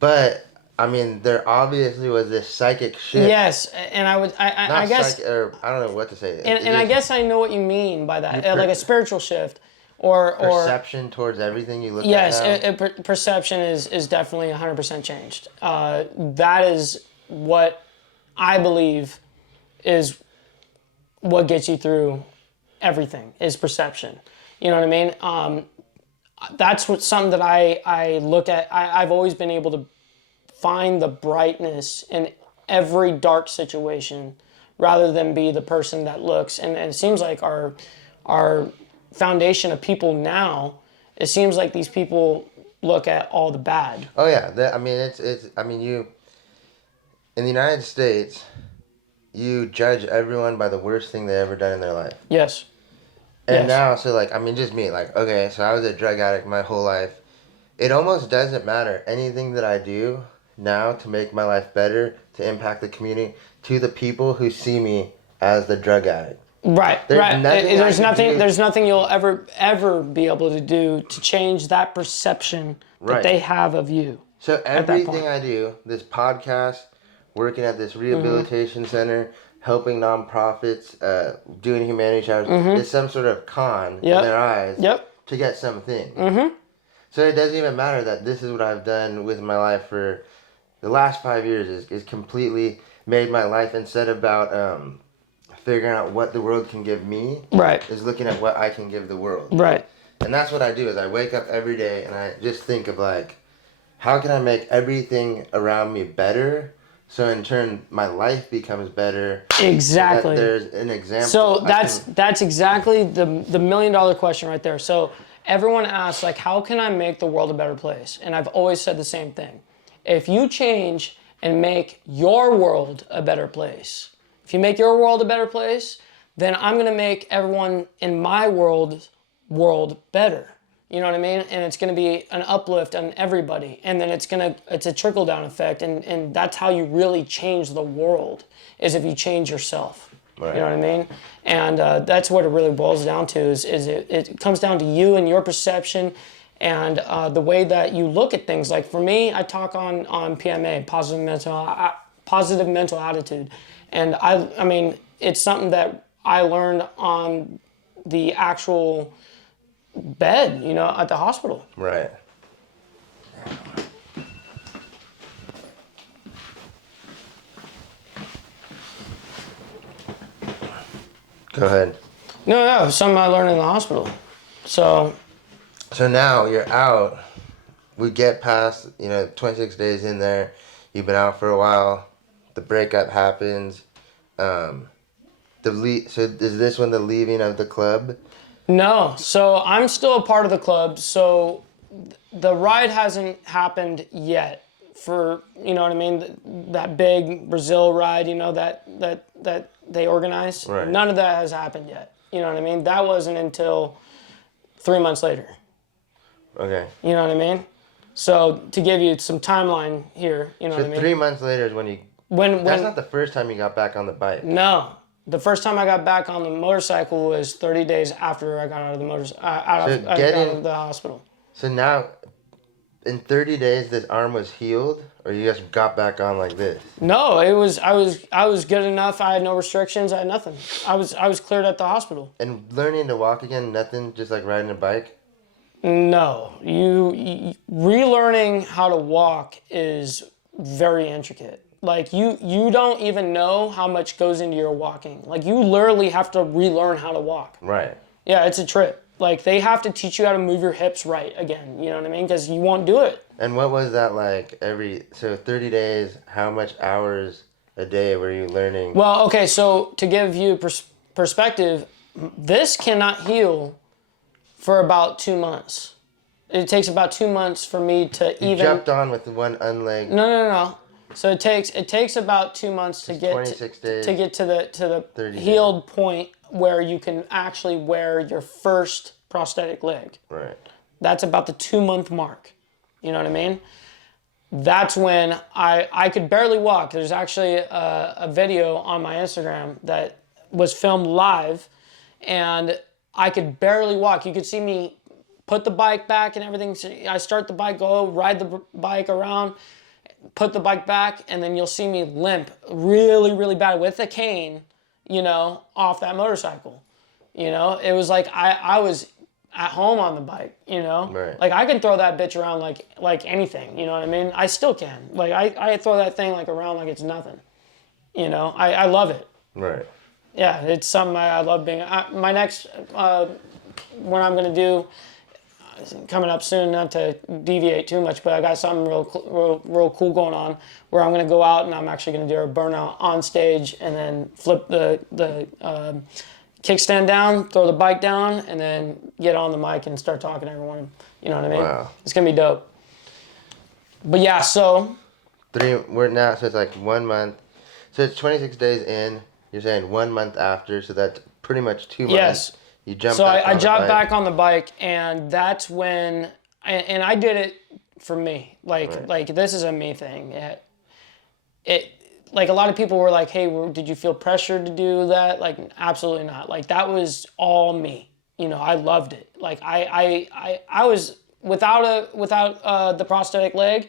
But I mean, there obviously was this psychic shift. Yes, and I guess, or I don't know what to say. And I guess I know what you mean by that, like a spiritual shift, or perception towards everything you look at. Yes, perception is definitely 100% changed. That is what I believe is what gets you through everything, is perception. You know what I mean? That's something that I look at. I've always been able to find the brightness in every dark situation, rather than be the person that looks. And it seems like our foundation of people now, it seems like these people look at all the bad. Oh yeah, you in the United States, you judge everyone by the worst thing they ever done in their life. Yes. And now, so just me, okay, so I was a drug addict my whole life. It almost doesn't matter anything that I do now to make my life better, to impact the community, to the people who see me as the drug addict. Right, there's nothing you'll ever be able to do to change that perception that they have of you. So everything I do, this podcast, working at this rehabilitation center, helping nonprofits, doing humanity charities, is some sort of con in their eyes to get something. So it doesn't even matter that this is what I've done with my life for the last 5 years is completely made my life, instead about figuring out what the world can give me, is looking at what I can give the world. Right. And that's what I do, is I wake up every day and I just think of how can I make everything around me better? So in turn, my life becomes better. Exactly. So there's an example. So that's exactly the $1 million question right there. So everyone asks, how can I make the world a better place? And I've always said the same thing. If you change and make your world a better place, if you make your world a better place, then I'm going to make everyone in my world better. You know what I mean? And it's going to be an uplift on everybody. And then it's a trickle-down effect. And that's how you really change the world, is if you change yourself. Right. You know what I mean? And that's what it really boils down to, is it comes down to you and your perception and the way that you look at things. Like for me, I talk on PMA, positive mental attitude. And I mean, it's something that I learned on the actual bed, at the hospital. Right. Go ahead. No, something I learned in the hospital. So now you're out. We get past, 26 days in there. You've been out for a while. The breakup happens. So is this when the leaving of the club? No. So I'm still a part of the club. So the ride hasn't happened yet for you know what I mean, that big Brazil ride, you know, that they organize. Right. None of that has happened yet. You know what I mean? That wasn't until 3 months later. Okay. You know what I mean? So to give you some timeline here, you know what I mean? 3 months later is when you. That's not the first time you got back on the bike. No. The first time I got back on the motorcycle was 30 days after I got out of the out of the hospital. So now, in 30 days, this arm was healed, or you just got back on like this? No, it was I was good enough. I had no restrictions. I had nothing. I was cleared at the hospital. And learning to walk again, nothing, just like riding a bike? No, you relearning how to walk is very intricate. Like you don't even know how much goes into your walking. Like you literally have to relearn how to walk. Right. Yeah, it's a trip. Like they have to teach you how to move your hips right again. You know what I mean? Because you won't do it. And what was that like so 30 days, how much hours a day were you learning? Well, okay, so to give you perspective, this cannot heal for about 2 months. It takes about 2 months for me to You even... jumped on with one unlegged... No. So it takes about 2 months to get 26 days, to get to the healed point where you can actually wear your first prosthetic leg. Right. That's about the 2 month mark. You know what I mean? That's when I could barely walk. There's actually a video on my Instagram that was filmed live, and I could barely walk. You could see me put the bike back and everything. So I start the bike, go ride the bike around, put the bike back, and then you'll see me limp really, really bad with a cane, you know, off that motorcycle. You know, it was like I was at home on the bike, you know? Right. Like I can throw that bitch around like anything, you know what I mean? I still can. Like I throw that thing like around like it's nothing. You know, I love it. Right. Yeah, it's something I love being. My next, what I'm gonna do, coming up soon, not to deviate too much, but I got something real cool going on where I'm gonna go out and I'm actually gonna do a burnout on stage and then flip the kickstand down, throw the bike down, and then get on the mic and start talking to everyone. You know what I mean? Wow. It's gonna be dope. But yeah, so. We're now, so it's like 1 month. So it's 26 days in. You're saying 1 month after, so that's pretty much 2 months. Yes. You jump So back I jumped back on the bike, and that's when, and I did it for me. Like this is a me thing. It like a lot of people were like, hey, did you feel pressured to do that? Like, absolutely not. Like that was all me. You know, I loved it. Like I was without the prosthetic leg,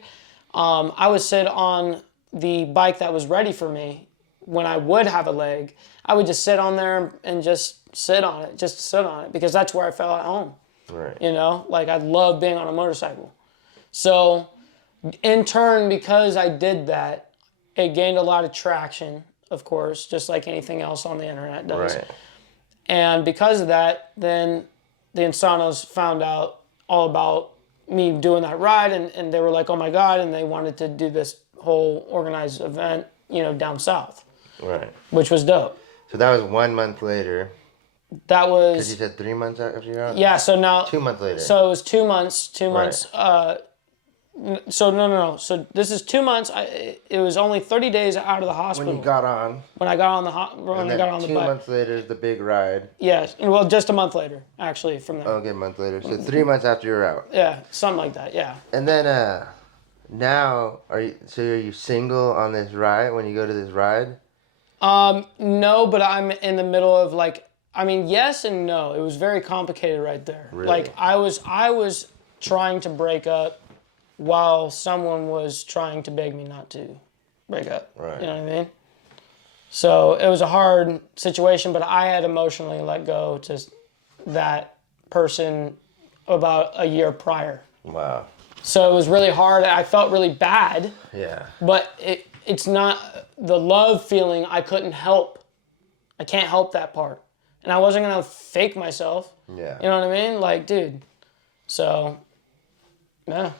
I would sit on the bike that was ready for me. When I would have a leg, I would just sit on there and just sit on it because that's where I felt at home. Right. You know, like I love being on a motorcycle. So in turn, because I did that, it gained a lot of traction, of course, just like anything else on the internet does. Right. And because of that, then the Insanos found out all about me doing that ride, and they were like, oh my God, and they wanted to do this whole organized event, you know, down south. Right. Which was dope. So that was 1 month later. That was... Because you said 3 months after you're out? Yeah, so now... 2 months later. So it was 2 months. 2 months. Right. So no. So this is 2 months. It was only 30 days out of the hospital. When you got on. When I got on the bike. 2 months later is the big ride. Yes. Well, just a month later, actually, from there. Okay, a month later. So 3 months after you're out. Yeah, something like that, yeah. And then now, are you single on this ride when you go to this ride? No, but I'm in the middle of yes and no. It was very complicated right there. Really? Like I was trying to break up while someone was trying to beg me not to break up. Right. You know what I mean? So it was a hard situation, but I had emotionally let go to that person about a year prior. Wow. So it was really hard. I felt really bad. Yeah. But it's not the love feeling I couldn't help. I can't help that part. And I wasn't going to fake myself. Yeah. You know what I mean? Like, dude. So, yeah.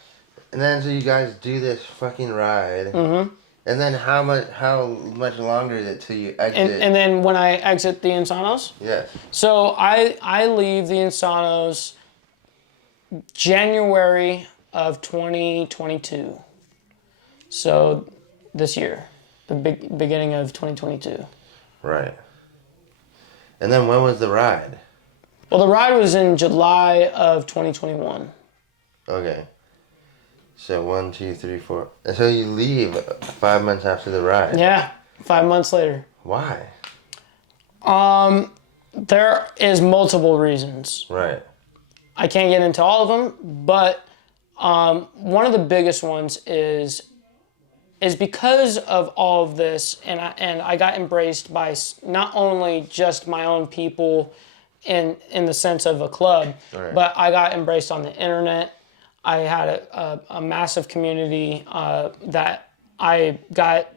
And then so you guys do this fucking ride. Mm-hmm. And then how much longer is it till you exit? And then when I exit the Insanos? Yes. So I leave the Insanos January of 2022. So this year, the beginning of 2022. Right. And then when was the ride? Well, the ride was in July of 2021. Okay. So 1, 2, 3, 4. And so you leave 5 months after the ride. Yeah, 5 months later. Why? There is multiple reasons. Right. I can't get into all of them, but one of the biggest ones is because of all of this, and I got embraced by not only just my own people in the sense of a club, right. but I got embraced on the internet. I had a massive community that I got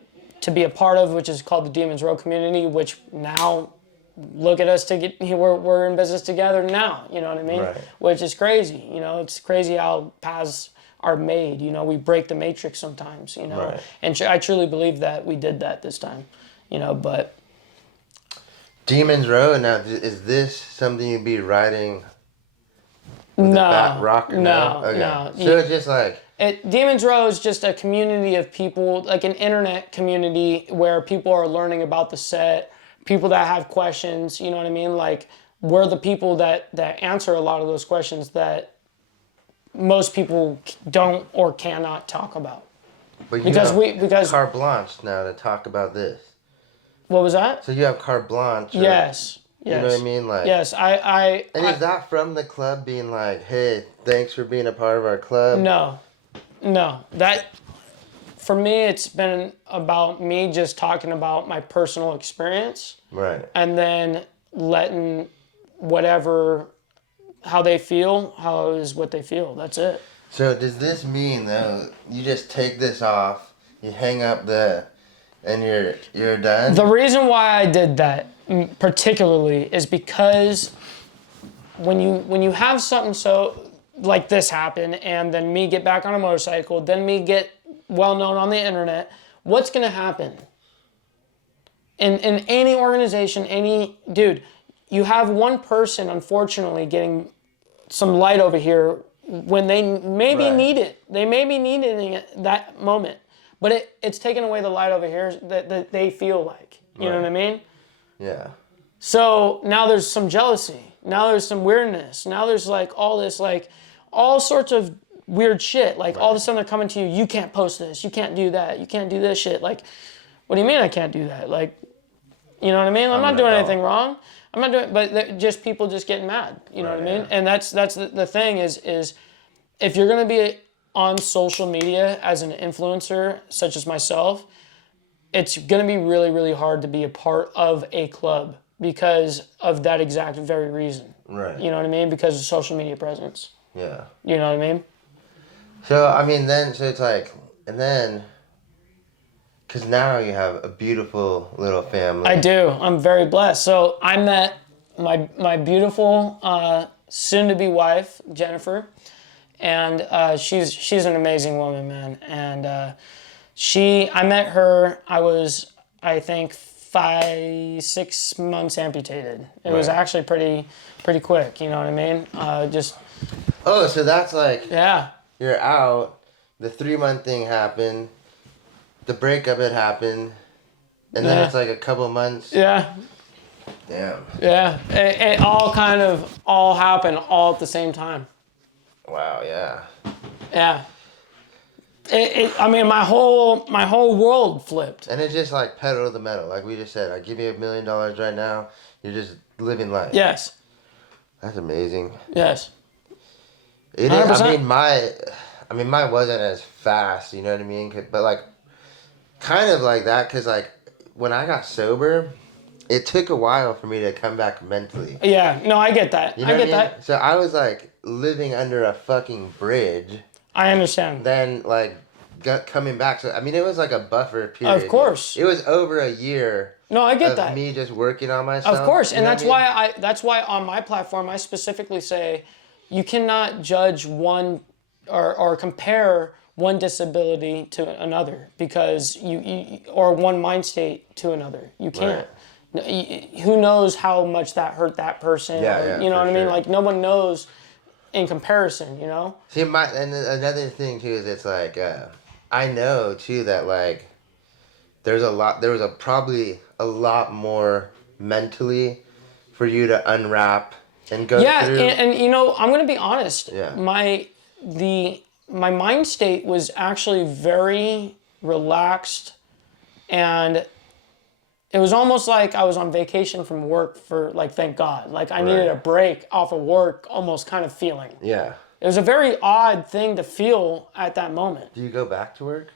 to be a part of, which is called the Demons Row community, which now look at us we're in business together now, you know what I mean? Right. Which is crazy, you know, it's crazy how paths are made, you know, we break the matrix sometimes, you know, right. and I truly believe that we did that this time, you know, but. Demons Row, now is this something you'd be riding with a back rocker? No. So it's just like... Demons Row is just a community of people, like an internet community where people are learning about the set, people that have questions, you know what I mean? Like, we're the people that answer a lot of those questions that most people don't or cannot talk about. But because carte blanche now to talk about this. What was that? So you have carte blanche. Yes. You know what I mean? Like. Yes, is that from the club being like, hey, thanks for being a part of our club? No. That, for me, it's been about me just talking about my personal experience. Right. And then letting how they feel, how is what they feel. That's it. So does this mean, though, you just take this off, you hang up and you're done? The reason why I did that particularly is because when you have something so like this happen, and then me get back on a motorcycle, then me get well known on the internet, what's gonna happen? In any organization, dude, you have one person unfortunately getting some light over here when they maybe need it. They may be needing it that moment. But it's taking away the light over here that they feel like. You know what I mean? Yeah. So now there's some jealousy. Now there's some weirdness. Now there's like all this, like all sorts of weird shit. Like all of a sudden they're coming to you, you can't post this, you can't do that, you can't do this shit. Like, what do you mean I can't do that? Like, you know what I mean? I'm not doing anything wrong. I'm not doing, but just people just getting mad. You know what I mean? And that's the thing is if you're gonna be on social media as an influencer, such as myself, it's gonna be really, really hard to be a part of a club because of that exact very reason. Right. You know what I mean? Because of social media presence. Yeah. You know what I mean? So, I mean, so it's like, and then, because now you have a beautiful little family. I do. I'm very blessed. So I met my beautiful soon-to-be wife, Jennifer, and she's an amazing woman, man. And I met her. I was, I think, 6 months amputated. It was actually pretty quick. You know what I mean? Oh, so that's like. Yeah. You're out. The 3-month thing happened. The breakup had happened, and then it's like a couple months. Yeah. Damn. Yeah. It all kind of all happened all at the same time. Wow. Yeah. Yeah. I mean, my whole world flipped. And it's just like pedal to the metal, like we just said. I give you $1 million right now. You're just living life. Yes. That's amazing. Yes. It 100%. is. I mean, mine wasn't as fast. You know what I mean? But like, kind of like that, because like when I got sober, it took a while for me to come back mentally. Yeah. No, I get that. You know I get what I mean? that. So I was like living under a fucking bridge. I understand. Then like coming back. So I mean, it was like a buffer period. Of course. It was over a year. No, I get of that. Me just working on myself. Of course, and that's that's why on my platform I specifically say you cannot judge one or compare one disability to another because you or one mind state to another. You can't. Right. Who knows how much that hurt that person? Yeah, you know what I mean? Sure. Like no one knows in comparison. You know. See, and another thing too is it's like I know too that like there was probably a lot more mentally for you to unwrap and go through. And you know, I'm gonna be honest. Yeah. My mind state was actually very relaxed, and it was almost like I was on vacation from work for, like, thank God. Like, I needed a break off of work, almost kind of feeling. Yeah. It was a very odd thing to feel at that moment. Do you go back to work?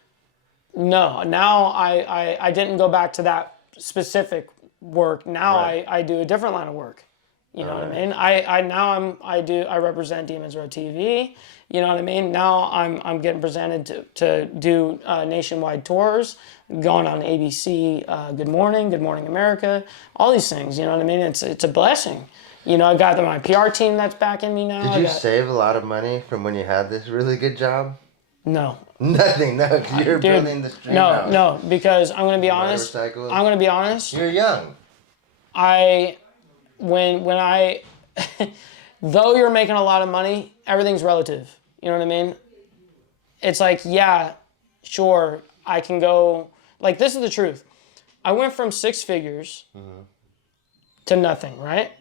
No, now I didn't go back to that specific work. Now I do a different line of work. You know what I mean? I represent Demons Row TV. You know what I mean? Now I'm getting presented to do nationwide tours, going on ABC, Good Morning America, all these things. You know what I mean? It's a blessing. You know, I got my PR team that's backing me now. Did you save a lot of money from when you had this really good job? No. Nothing, no, because you're building the stream house. No, because I'm gonna be honest. You're young. When I, though you're making a lot of money, everything's relative. You know what I mean? It's like, yeah, sure, I can go, like, this is the truth. I went from 6 figures to nothing, right?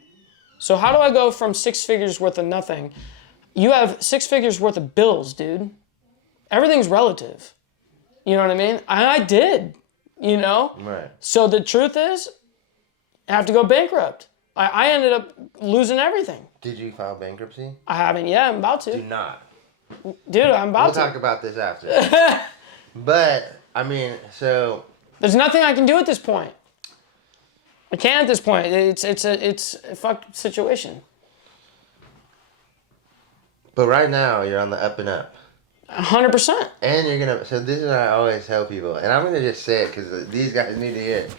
So how do I go from 6 figures worth of nothing? You have 6 figures worth of bills, dude. Everything's relative. You know what I mean? And I did, you know? Right. So the truth is, I have to go bankrupt. I ended up losing everything. Did you file bankruptcy? I haven't yet. I'm about to. Do not. Dude, I'm about to. We'll talk about this after. But, I mean, so... There's nothing I can do at this point. I can't at this point. It's a fucked situation. But right now, you're on the up and up. 100%. And you're going to... So this is what I always tell people. And I'm going to just say it because these guys need to hear it.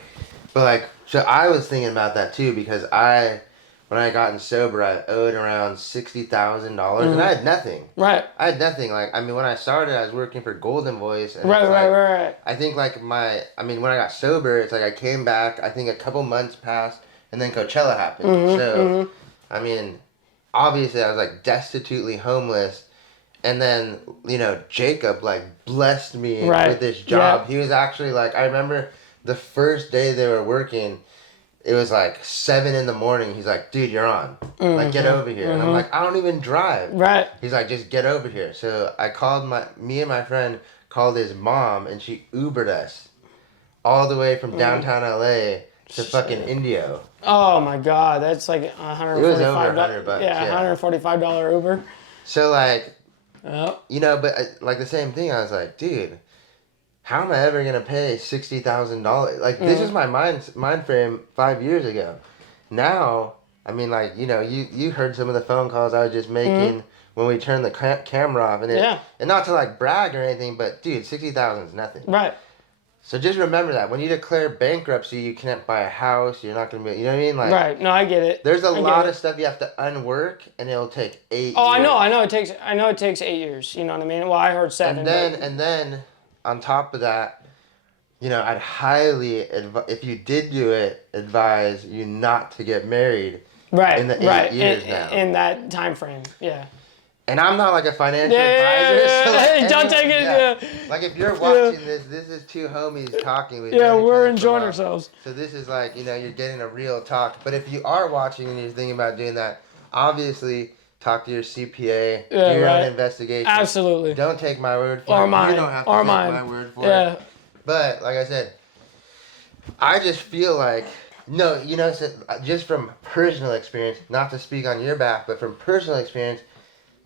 But, like, so I was thinking about that, too, because when I gotten sober, I owed around $60,000, and I had nothing. Right. I had nothing. Like, I mean, when I started, I was working for Golden Voice. And Right. I think, like, when I got sober, it's like I came back, I think a couple months passed, and then Coachella happened. I mean, obviously, I was, like, destitutely homeless. And then, you know, Jacob, like, blessed me with this job. Yeah. He was actually, like, I remember the first day they were working, it was like 7 a.m. He's like, dude, you're on. Like, get over here. And I'm like, I don't even drive. Right. He's like, just get over here. So I called me and my friend called his mom, and she Ubered us all the way from downtown LA to fucking Indio. Oh my God. That's like $145. It was over $100. Yeah, $145 Uber. So, like, you know, but like the same thing, I was like, dude, how am I ever gonna pay $60,000? Like, this is my mind frame 5 years ago. Now, I mean, like, you know, you heard some of the phone calls I was just making when we turned the camera off, and and not to like brag or anything, but dude, 60,000 is nothing. Right. So just remember that when you declare bankruptcy, you can't buy a house. You're not gonna be, you know what I mean? Like, right. No, I get it. There's a lot of stuff you have to unwork, and it'll take 8 years. Oh, I know it takes 8 years. You know what I mean? Well, I heard 7. And then. On top of that, you know, I'd highly if you did do it, advise you not to get married. Right. In the 8 years now. In that time frame, yeah. And I'm not like a financial advisor. So like, don't take it. Yeah. Like, if you're watching this is two homies talking. We're enjoying ourselves. So this is like, you know, you're getting a real talk. But if you are watching and you're thinking about doing that, obviously talk to your CPA, do your own investigation. Absolutely. Don't take my word for it. Or mine. You don't have to take my word for it. But like I said, I just feel like, no, you know, so just from personal experience, not to speak on your back, but from personal experience,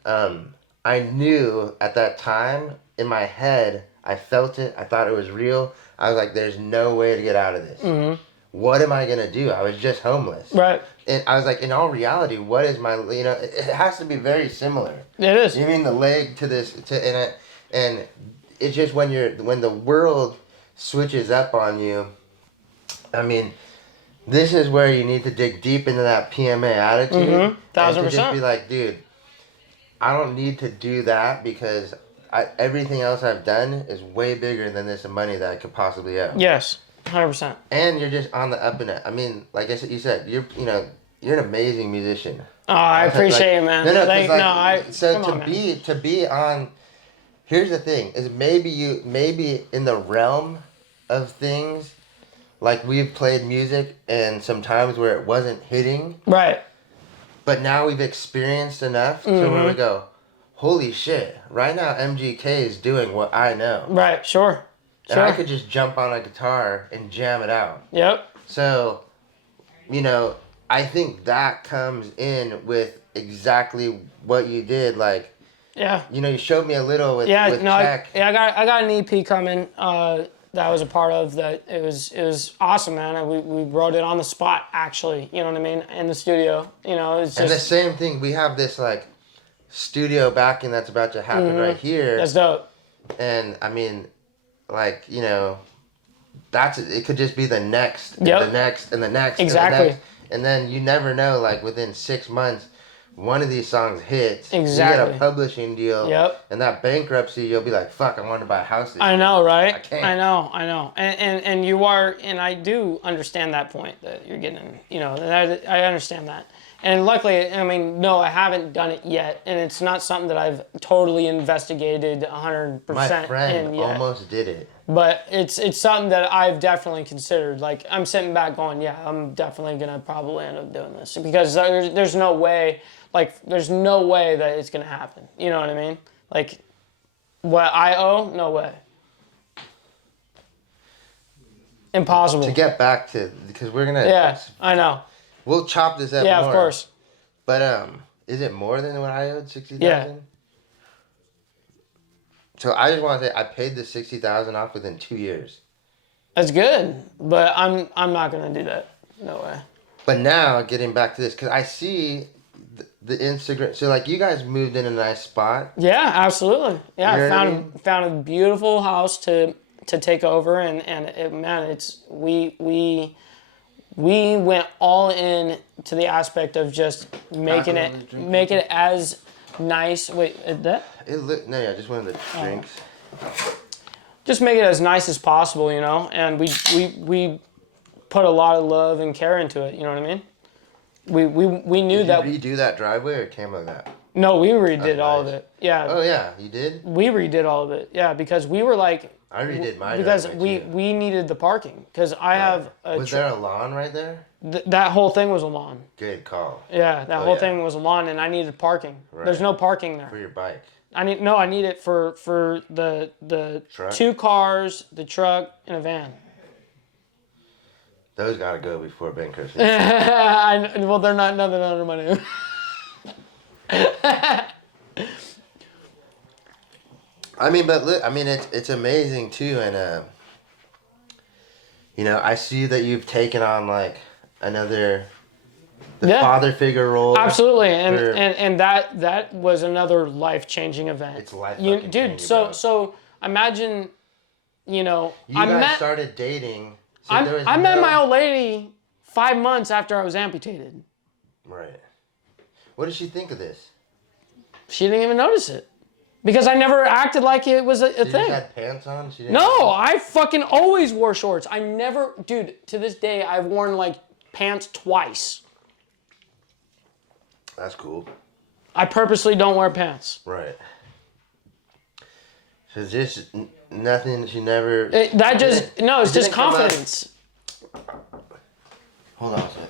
I knew at that time in my head, I felt it. I thought it was real. I was like, there's no way to get out of this. Mm-hmm. What am I going to do? I was just homeless. Right. And I was like, in all reality, what is my, you know, it has to be very similar. It is. You mean the leg to this, and it's just when the world switches up on you, I mean, this is where you need to dig deep into that PMA attitude. Mm-hmm. 1000%. And to just be like, dude, I don't need to do that because everything else I've done is way bigger than this money that I could possibly owe. Yes. 100%. And you're just on the up and up. I mean, like I said, you're an amazing musician. Oh, I appreciate it, man. No, to be on Here's the thing: is maybe in the realm of things, like we've played music and sometimes where it wasn't hitting, Right. but now we've experienced enough to where we go, holy shit! Right now, MGK is doing what I know. Right. Sure. And I could just jump on a guitar and jam it out. Yep. So, I think that comes in with exactly what you did. Like, Yeah. you showed me a little with Yeah. No. Check. I got an EP coming. That I was a part of. That it was awesome, man. We wrote it on the spot, actually. You know what I mean? In the studio. It's just. And the same thing. We have this like studio backing that's about to happen right here. That's dope. And I mean, like it could just be the next, and Yep. the next, and the next, Exactly. and the next, and then you never know. Like within 6 months, one of these songs hits. Exactly. You get a publishing deal. Yep. And that bankruptcy, you'll be like, "Fuck, I wanted to buy a house." I know, right? I can't. I know. And you are, and I do understand that point that you're getting. I understand that. And luckily, I mean, no, I haven't done it yet, and it's not something that I've totally investigated 100% My friend in yet. almost did it. But it's something that I've definitely considered. Like, I'm sitting back going, yeah, I'm definitely gonna probably end up doing this because there's no way, there's no way that it's gonna happen. You know what I mean? Like, what I owe, no way. Impossible. To get back to, because we're gonna. Yeah, I know. We'll chop this up. Yeah, more. of course. But is it more than what I owed? 60,000. Yeah. So I just want to say I paid the 60,000 off within 2 years. That's good, but I'm not gonna do that. No way. But now getting back to this, because I see the Instagram. So like you guys moved in a nice spot. Yeah, absolutely. Yeah, You know I what I mean? found a beautiful house to take over, and we went all in to the aspect of just making it as nice. Wait, that? Just one of the drinks. Just make it as nice as possible, and we put a lot of love and care into it. You know what I mean? We knew that. Did you redo that driveway or came like that? No, we redid all of nice. it. Yeah. Oh yeah, you did? We redid all of it. Yeah, because we were like. I redid mine. Because we needed the parking. Because I have a. Was there a lawn right there? That whole thing was a lawn. Good call. Yeah, that whole thing was a lawn, and I needed parking. Right. There's no parking there. For your bike. I need it for the Truck? 2 cars, the truck, and a van. Those gotta go before bankruptcy. Well, they're not nothing under my name. I mean, but look, it's amazing too, and I see that you've taken on like another father figure role. Absolutely, and that was another life-changing event. It's life, dude. So imagine, You guys started dating. So I met my old lady 5 months after I was amputated. Right. What did she think of this? She didn't even notice it. Because I never acted like it was a She thing. just had pants on? She didn't No, I fucking always wore shorts. Dude, to this day, I've worn like pants twice. That's cool. I purposely don't wear pants. Right. So just nothing, she never... It's just confidence. Hold on a sec.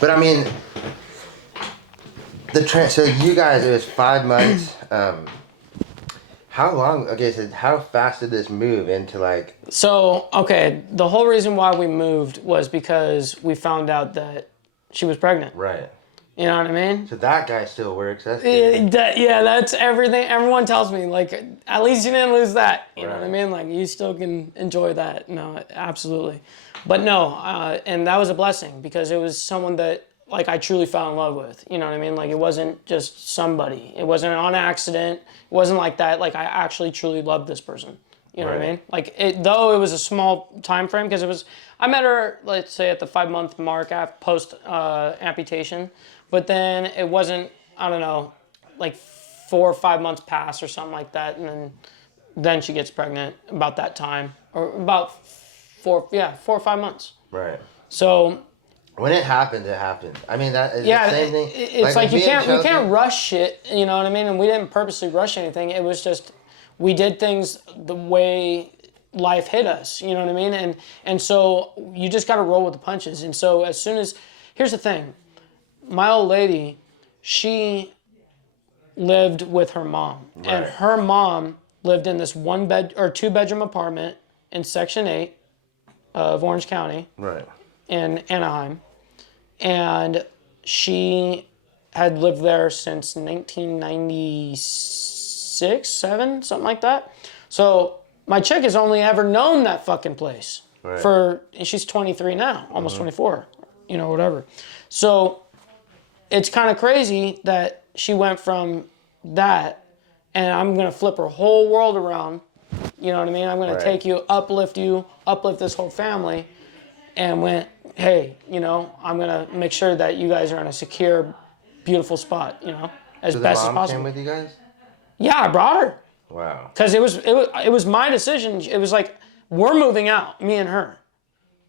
But I mean, so you guys, it was 5 months. How long, so how fast did this move into like... So, okay, the whole reason why we moved was because we found out that she was pregnant. Right. You know what I mean? So that guy still works. That's good. That's everything. Everyone tells me, like, at least you didn't lose that. You know what I mean? Like, you still can enjoy that. No, absolutely. But no, and that was a blessing because it was someone that, like, I truly fell in love with. You know what I mean? Like, it wasn't just somebody. It wasn't on accident. It wasn't like that. Like, I actually truly loved this person. You know what I mean? Like, though it was a small time frame because I met her, let's say, at the 5-month mark post amputation. But then it wasn't, I don't know, like 4 or 5 months pass or something like that. And then she gets pregnant about that time. Or about 4 or 5 months. Right. So When it happens, it happens. I mean, that is Yeah, the same thing. it's like with me and you Chelsea- can't rush shit. You know what I mean? And we didn't purposely rush anything. It was just we did things the way life hit us. You know what I mean? And so you just got to roll with the punches. And so as soon as here's the thing, my old lady, she lived with her mom, and her mom lived in this 2-bedroom apartment in Section 8 of Orange County, right, in Anaheim, and she had lived there since 1996, 7, something like that. So my chick has only ever known that fucking place and she's 23 now, almost 24, whatever. So it's kind of crazy that she went from that, and I'm going to flip her whole world around. You know what I mean? I'm going to take you, uplift this whole family, and went, hey, I'm going to make sure that you guys are in a secure, beautiful spot, as best as possible. Came with you guys? Yeah, I brought her. Wow. Because it was my decision. It was like, we're moving out, me and her.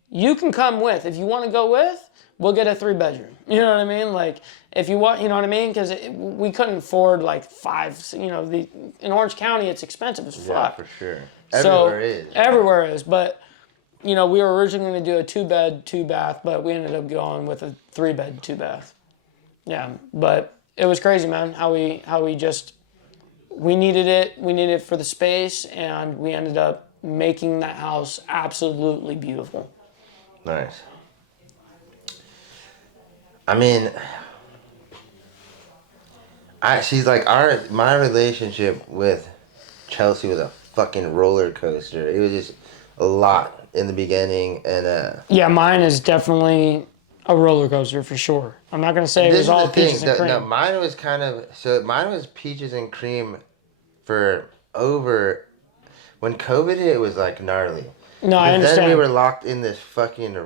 You can come with. If you want to go with, we'll get a 3-bedroom. You know what I mean? Like, if you want, you know what I mean? Because we couldn't afford like 5, in Orange County, it's expensive as fuck. Yeah, for sure. Everywhere is. But, we were originally going to do a 2-bed, 2-bath, but we ended up going with a 3-bed, 2-bath. Yeah, but it was crazy, man, how we just, we needed it for the space, and we ended up making that house absolutely beautiful. Nice. I mean, she's like my relationship with Chelsea was a fucking roller coaster. It was just a lot in the beginning, and yeah, mine is definitely a roller coaster for sure. I'm not gonna say it was all peaches and cream. No, mine was mine was peaches and cream for over when COVID hit. It was like gnarly. No, I understand. Then we were locked in this fucking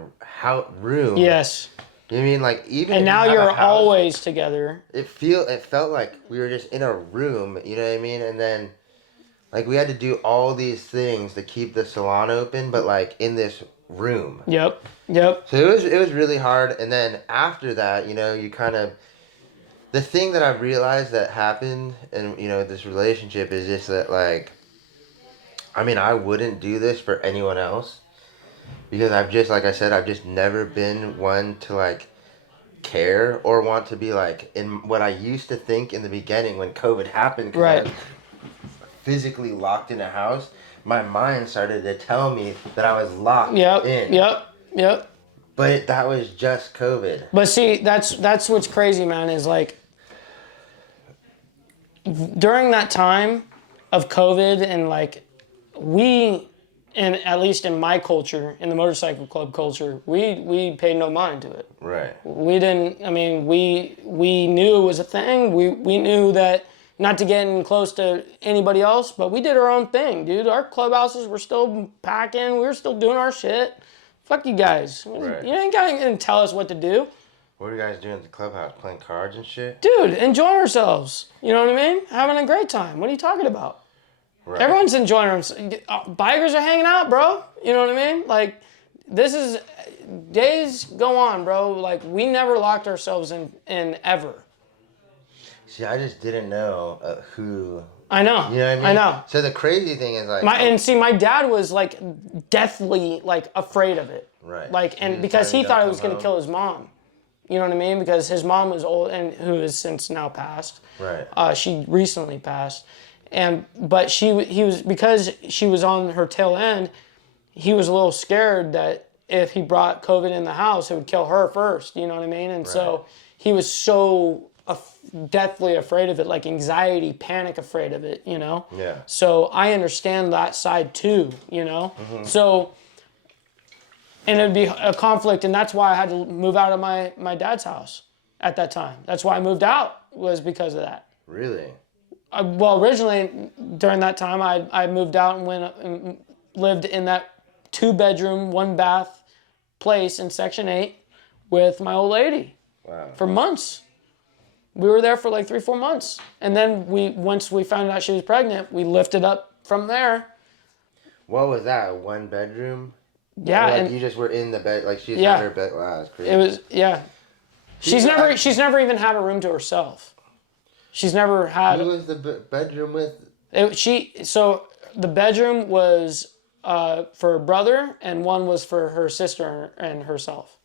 room. Yes. You mean like even? And now you're always together. It felt like we were just in a room. You know what I mean? And then, like, we had to do all these things to keep the salon open, but like in this room. Yep. So it was really hard. And then after that, you kind of, the thing that I realized that happened in this relationship is just that, like, I mean, I wouldn't do this for anyone else. Because I've just never been one to like care or want to be like in what I used to think in the beginning when COVID happened. Right. I was physically locked in a house. My mind started to tell me that I was locked in. Yep. But that was just COVID. But see, that's what's crazy, man, is like during that time of COVID and like and at least in my culture, in the motorcycle club culture, we paid no mind to it. Right. We didn't, I mean, we knew it was a thing. We knew that not to get in close to anybody else, but we did our own thing, dude. Our clubhouses were still packing. We were still doing our shit. Fuck you guys. Right. You ain't gonna tell us what to do. What are you guys doing at the clubhouse? Playing cards and shit? Dude, enjoying ourselves. You know what I mean? Having a great time. What are you talking about? Right. Everyone's enjoying themselves. Bikers are hanging out, bro. You know what I mean? Like, this is, days go on, bro. Like, we never locked ourselves in ever. See, I just didn't know who. I know. You know what I mean? I know. So the crazy thing is like. My dad was like deathly like afraid of it. Right. Like, and because he thought it was going to kill his mom. You know what I mean? Because his mom was old and who has since now passed. Right. She recently passed. But he was, because she was on her tail end, he was a little scared that if he brought COVID in the house, it would kill her first, you know what I mean? And so he was so deathly afraid of it, like anxiety, panic afraid of it, you know? Yeah. So I understand that side too, you know? Mm-hmm. So, and it'd be a conflict, and that's why I had to move out of my dad's house at that time. That's why I moved out, was because of that. Really? Well, originally, during that time, I moved out and went and lived in that 2-bedroom, 1-bath place in Section 8 with my old lady. Wow. For months. We were there for like 3-4 months. And then once we found out she was pregnant, we lifted up from there. What was that, a 1-bedroom? Yeah, Or, like, and you just were in the bed, like, she's Yeah. had her bed. Wow, that's crazy. it was She's never even had a room to herself. She's never had. Who was the bedroom with? So the bedroom was for her brother, and one was for her sister and herself.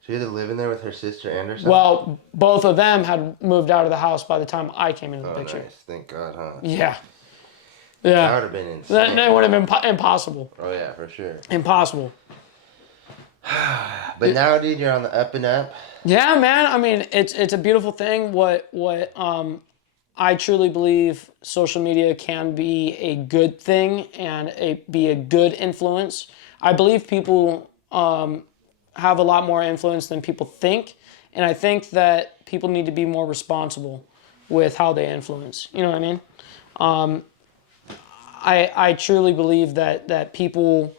She had to live in there with her sister and herself? Well, both of them had moved out of the house by the time I came into the picture. Nice. Thank God, huh? Yeah. That would have been insane. That would have been impossible. Oh, yeah, for sure. Impossible. But now, dude, you're on the up and up. Yeah, man. I mean, it's a beautiful thing. What I truly believe social media can be a good thing and be a good influence. I believe people have a lot more influence than people think, and I think that people need to be more responsible with how they influence. You know what I mean? I truly believe that people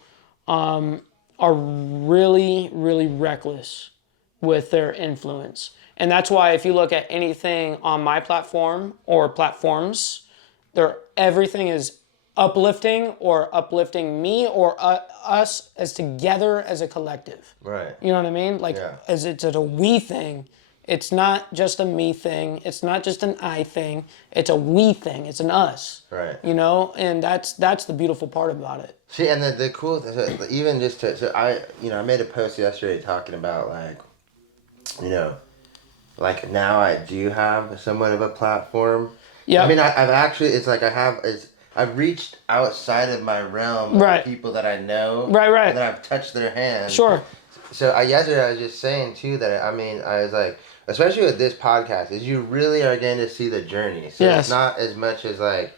are really, really reckless with their influence. And that's why if you look at anything on my platform or platforms, everything is uplifting me or us as together as a collective. Right. You know what I mean? Like, as it's a we thing. It's not just a me thing. It's not just an I thing. It's a we thing. It's an us. Right. You know, and that's the beautiful part about it. See, and the cool thing, even just I made a post yesterday talking about, like, like, now I do have somewhat of a platform. Yeah. I mean, I've actually, it's like I've reached outside of my realm of people that I know. Right. And then I've touched their hand. Sure. So yesterday I was just saying too that, I mean, I was like, especially with this podcast, is you really are getting to see the journey. So It's not as much as like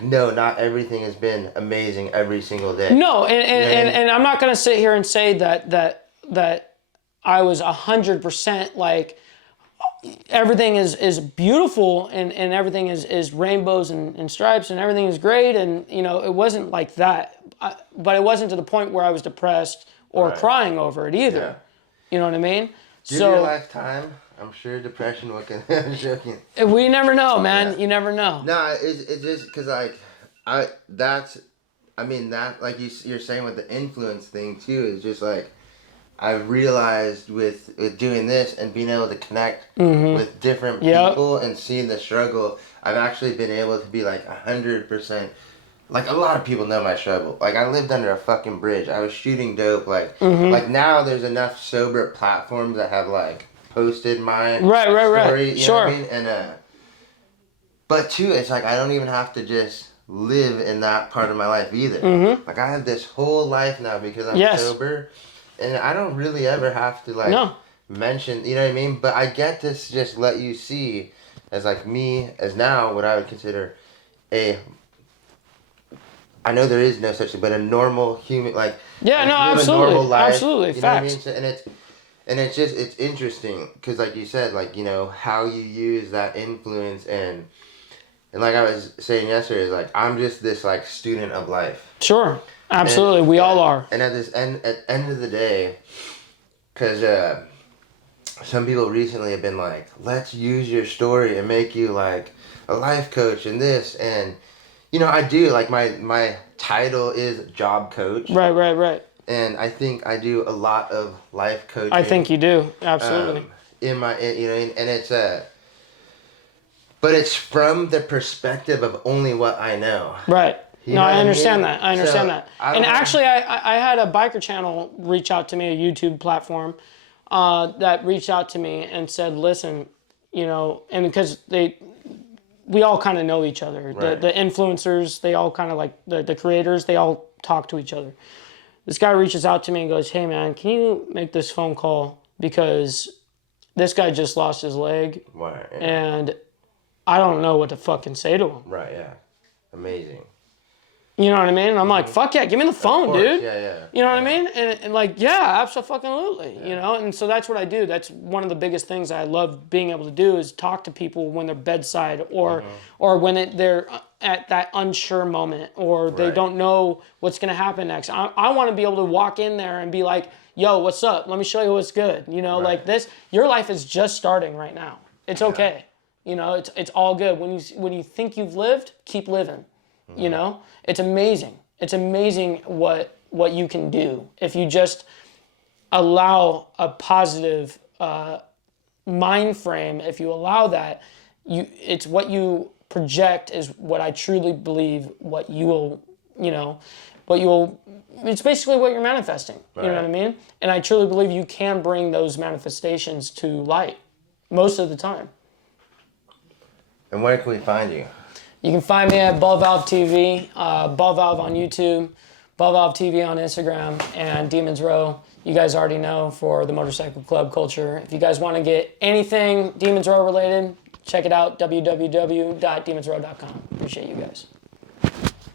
no, not everything has been amazing every single day. No, and I'm not gonna sit here and say that I was 100% like everything is beautiful and everything is rainbows and stripes and everything is great, and it wasn't like that. But it wasn't to the point where I was depressed or crying over it either. Yeah. You know what I mean? Give your lifetime. I'm sure depression will. I'm joking. We never know, man. Yeah. You never know. No, it's just because like that like you're saying with the influence thing too is just like I realized with doing this and being able to connect with different people and seeing the struggle, I've actually been able to be like 100%. Like, a lot of people know my struggle. Like, I lived under a fucking bridge. I was shooting dope. Like, like now there's enough sober platforms that have, like, posted my story. You know what I mean? And, but, too, it's like I don't even have to just live in that part of my life either. Like, I have this whole life now because I'm sober. And I don't really ever have to, like, mention, you know what I mean? But I get to just let you see as, like, me, as now what I would consider I know there is no such thing, but a normal human, like, absolutely, a normal life, absolutely, facts. What I mean? And it's interesting because, like you said, like, how you use that influence and like I was saying yesterday, is like I'm just this like student of life. Sure, absolutely, we all are. And at the end of the day, because some people recently have been like, let's use your story and make you like a life coach and this and. I do, like, my title is job coach. Right. And I think I do a lot of life coaching. I think you do, absolutely. And it's but it's from the perspective of only what I know. Right. I understand that. I understand that. And actually, I had a biker channel reach out to me, a YouTube platform, that reached out to me and said, listen, and because we all kind of know each other. Right. The influencers, they all kind of like, the creators, they all talk to each other. This guy reaches out to me and goes, hey man, can you make this phone call? Because this guy just lost his leg. Right. Yeah. And I don't know what to fucking say to him. Right, yeah. Amazing. You know what I mean? And I'm like, fuck yeah, give me the phone, dude. Yeah. You know what I mean? And like, yeah, absolutely. Yeah. And so that's what I do. That's one of the biggest things I love being able to do is talk to people when they're bedside or when they're at that unsure moment or they don't know what's going to happen next. I want to be able to walk in there and be like, yo, what's up? Let me show you what's good. Like this, your life is just starting right now. It's okay. It's all good. When you think you've lived, keep living. It's amazing. It's amazing what what you can do. If you just allow a positive mind frame, if you allow that, it's what you project is what I truly believe what you will, it's basically what you're manifesting. You know what I mean? And I truly believe you can bring those manifestations to light most of the time. And where can we find you? You can find me at Ball Valve TV, Ball Valve on YouTube, Ball Valve TV on Instagram, and Demons Row. You guys already know for the motorcycle club culture. If you guys want to get anything Demons Row related, check it out, www.demonsrow.com. Appreciate you guys.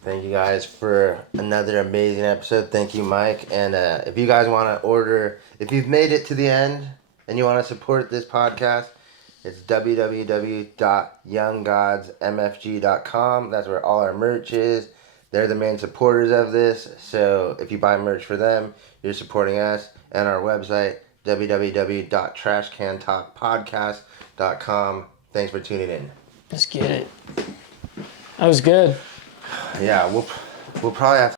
Thank you guys for another amazing episode. Thank you, Mike. And if you guys want to order, if you've made it to the end and you want to support this podcast, it's www.younggodsmfg.com. That's where all our merch is. They're the main supporters of this. So if you buy merch for them, you're supporting us. And our website, www.trashcantalkpodcast.com. Thanks for tuning in. Let's get it. That was good. Yeah, we'll probably have to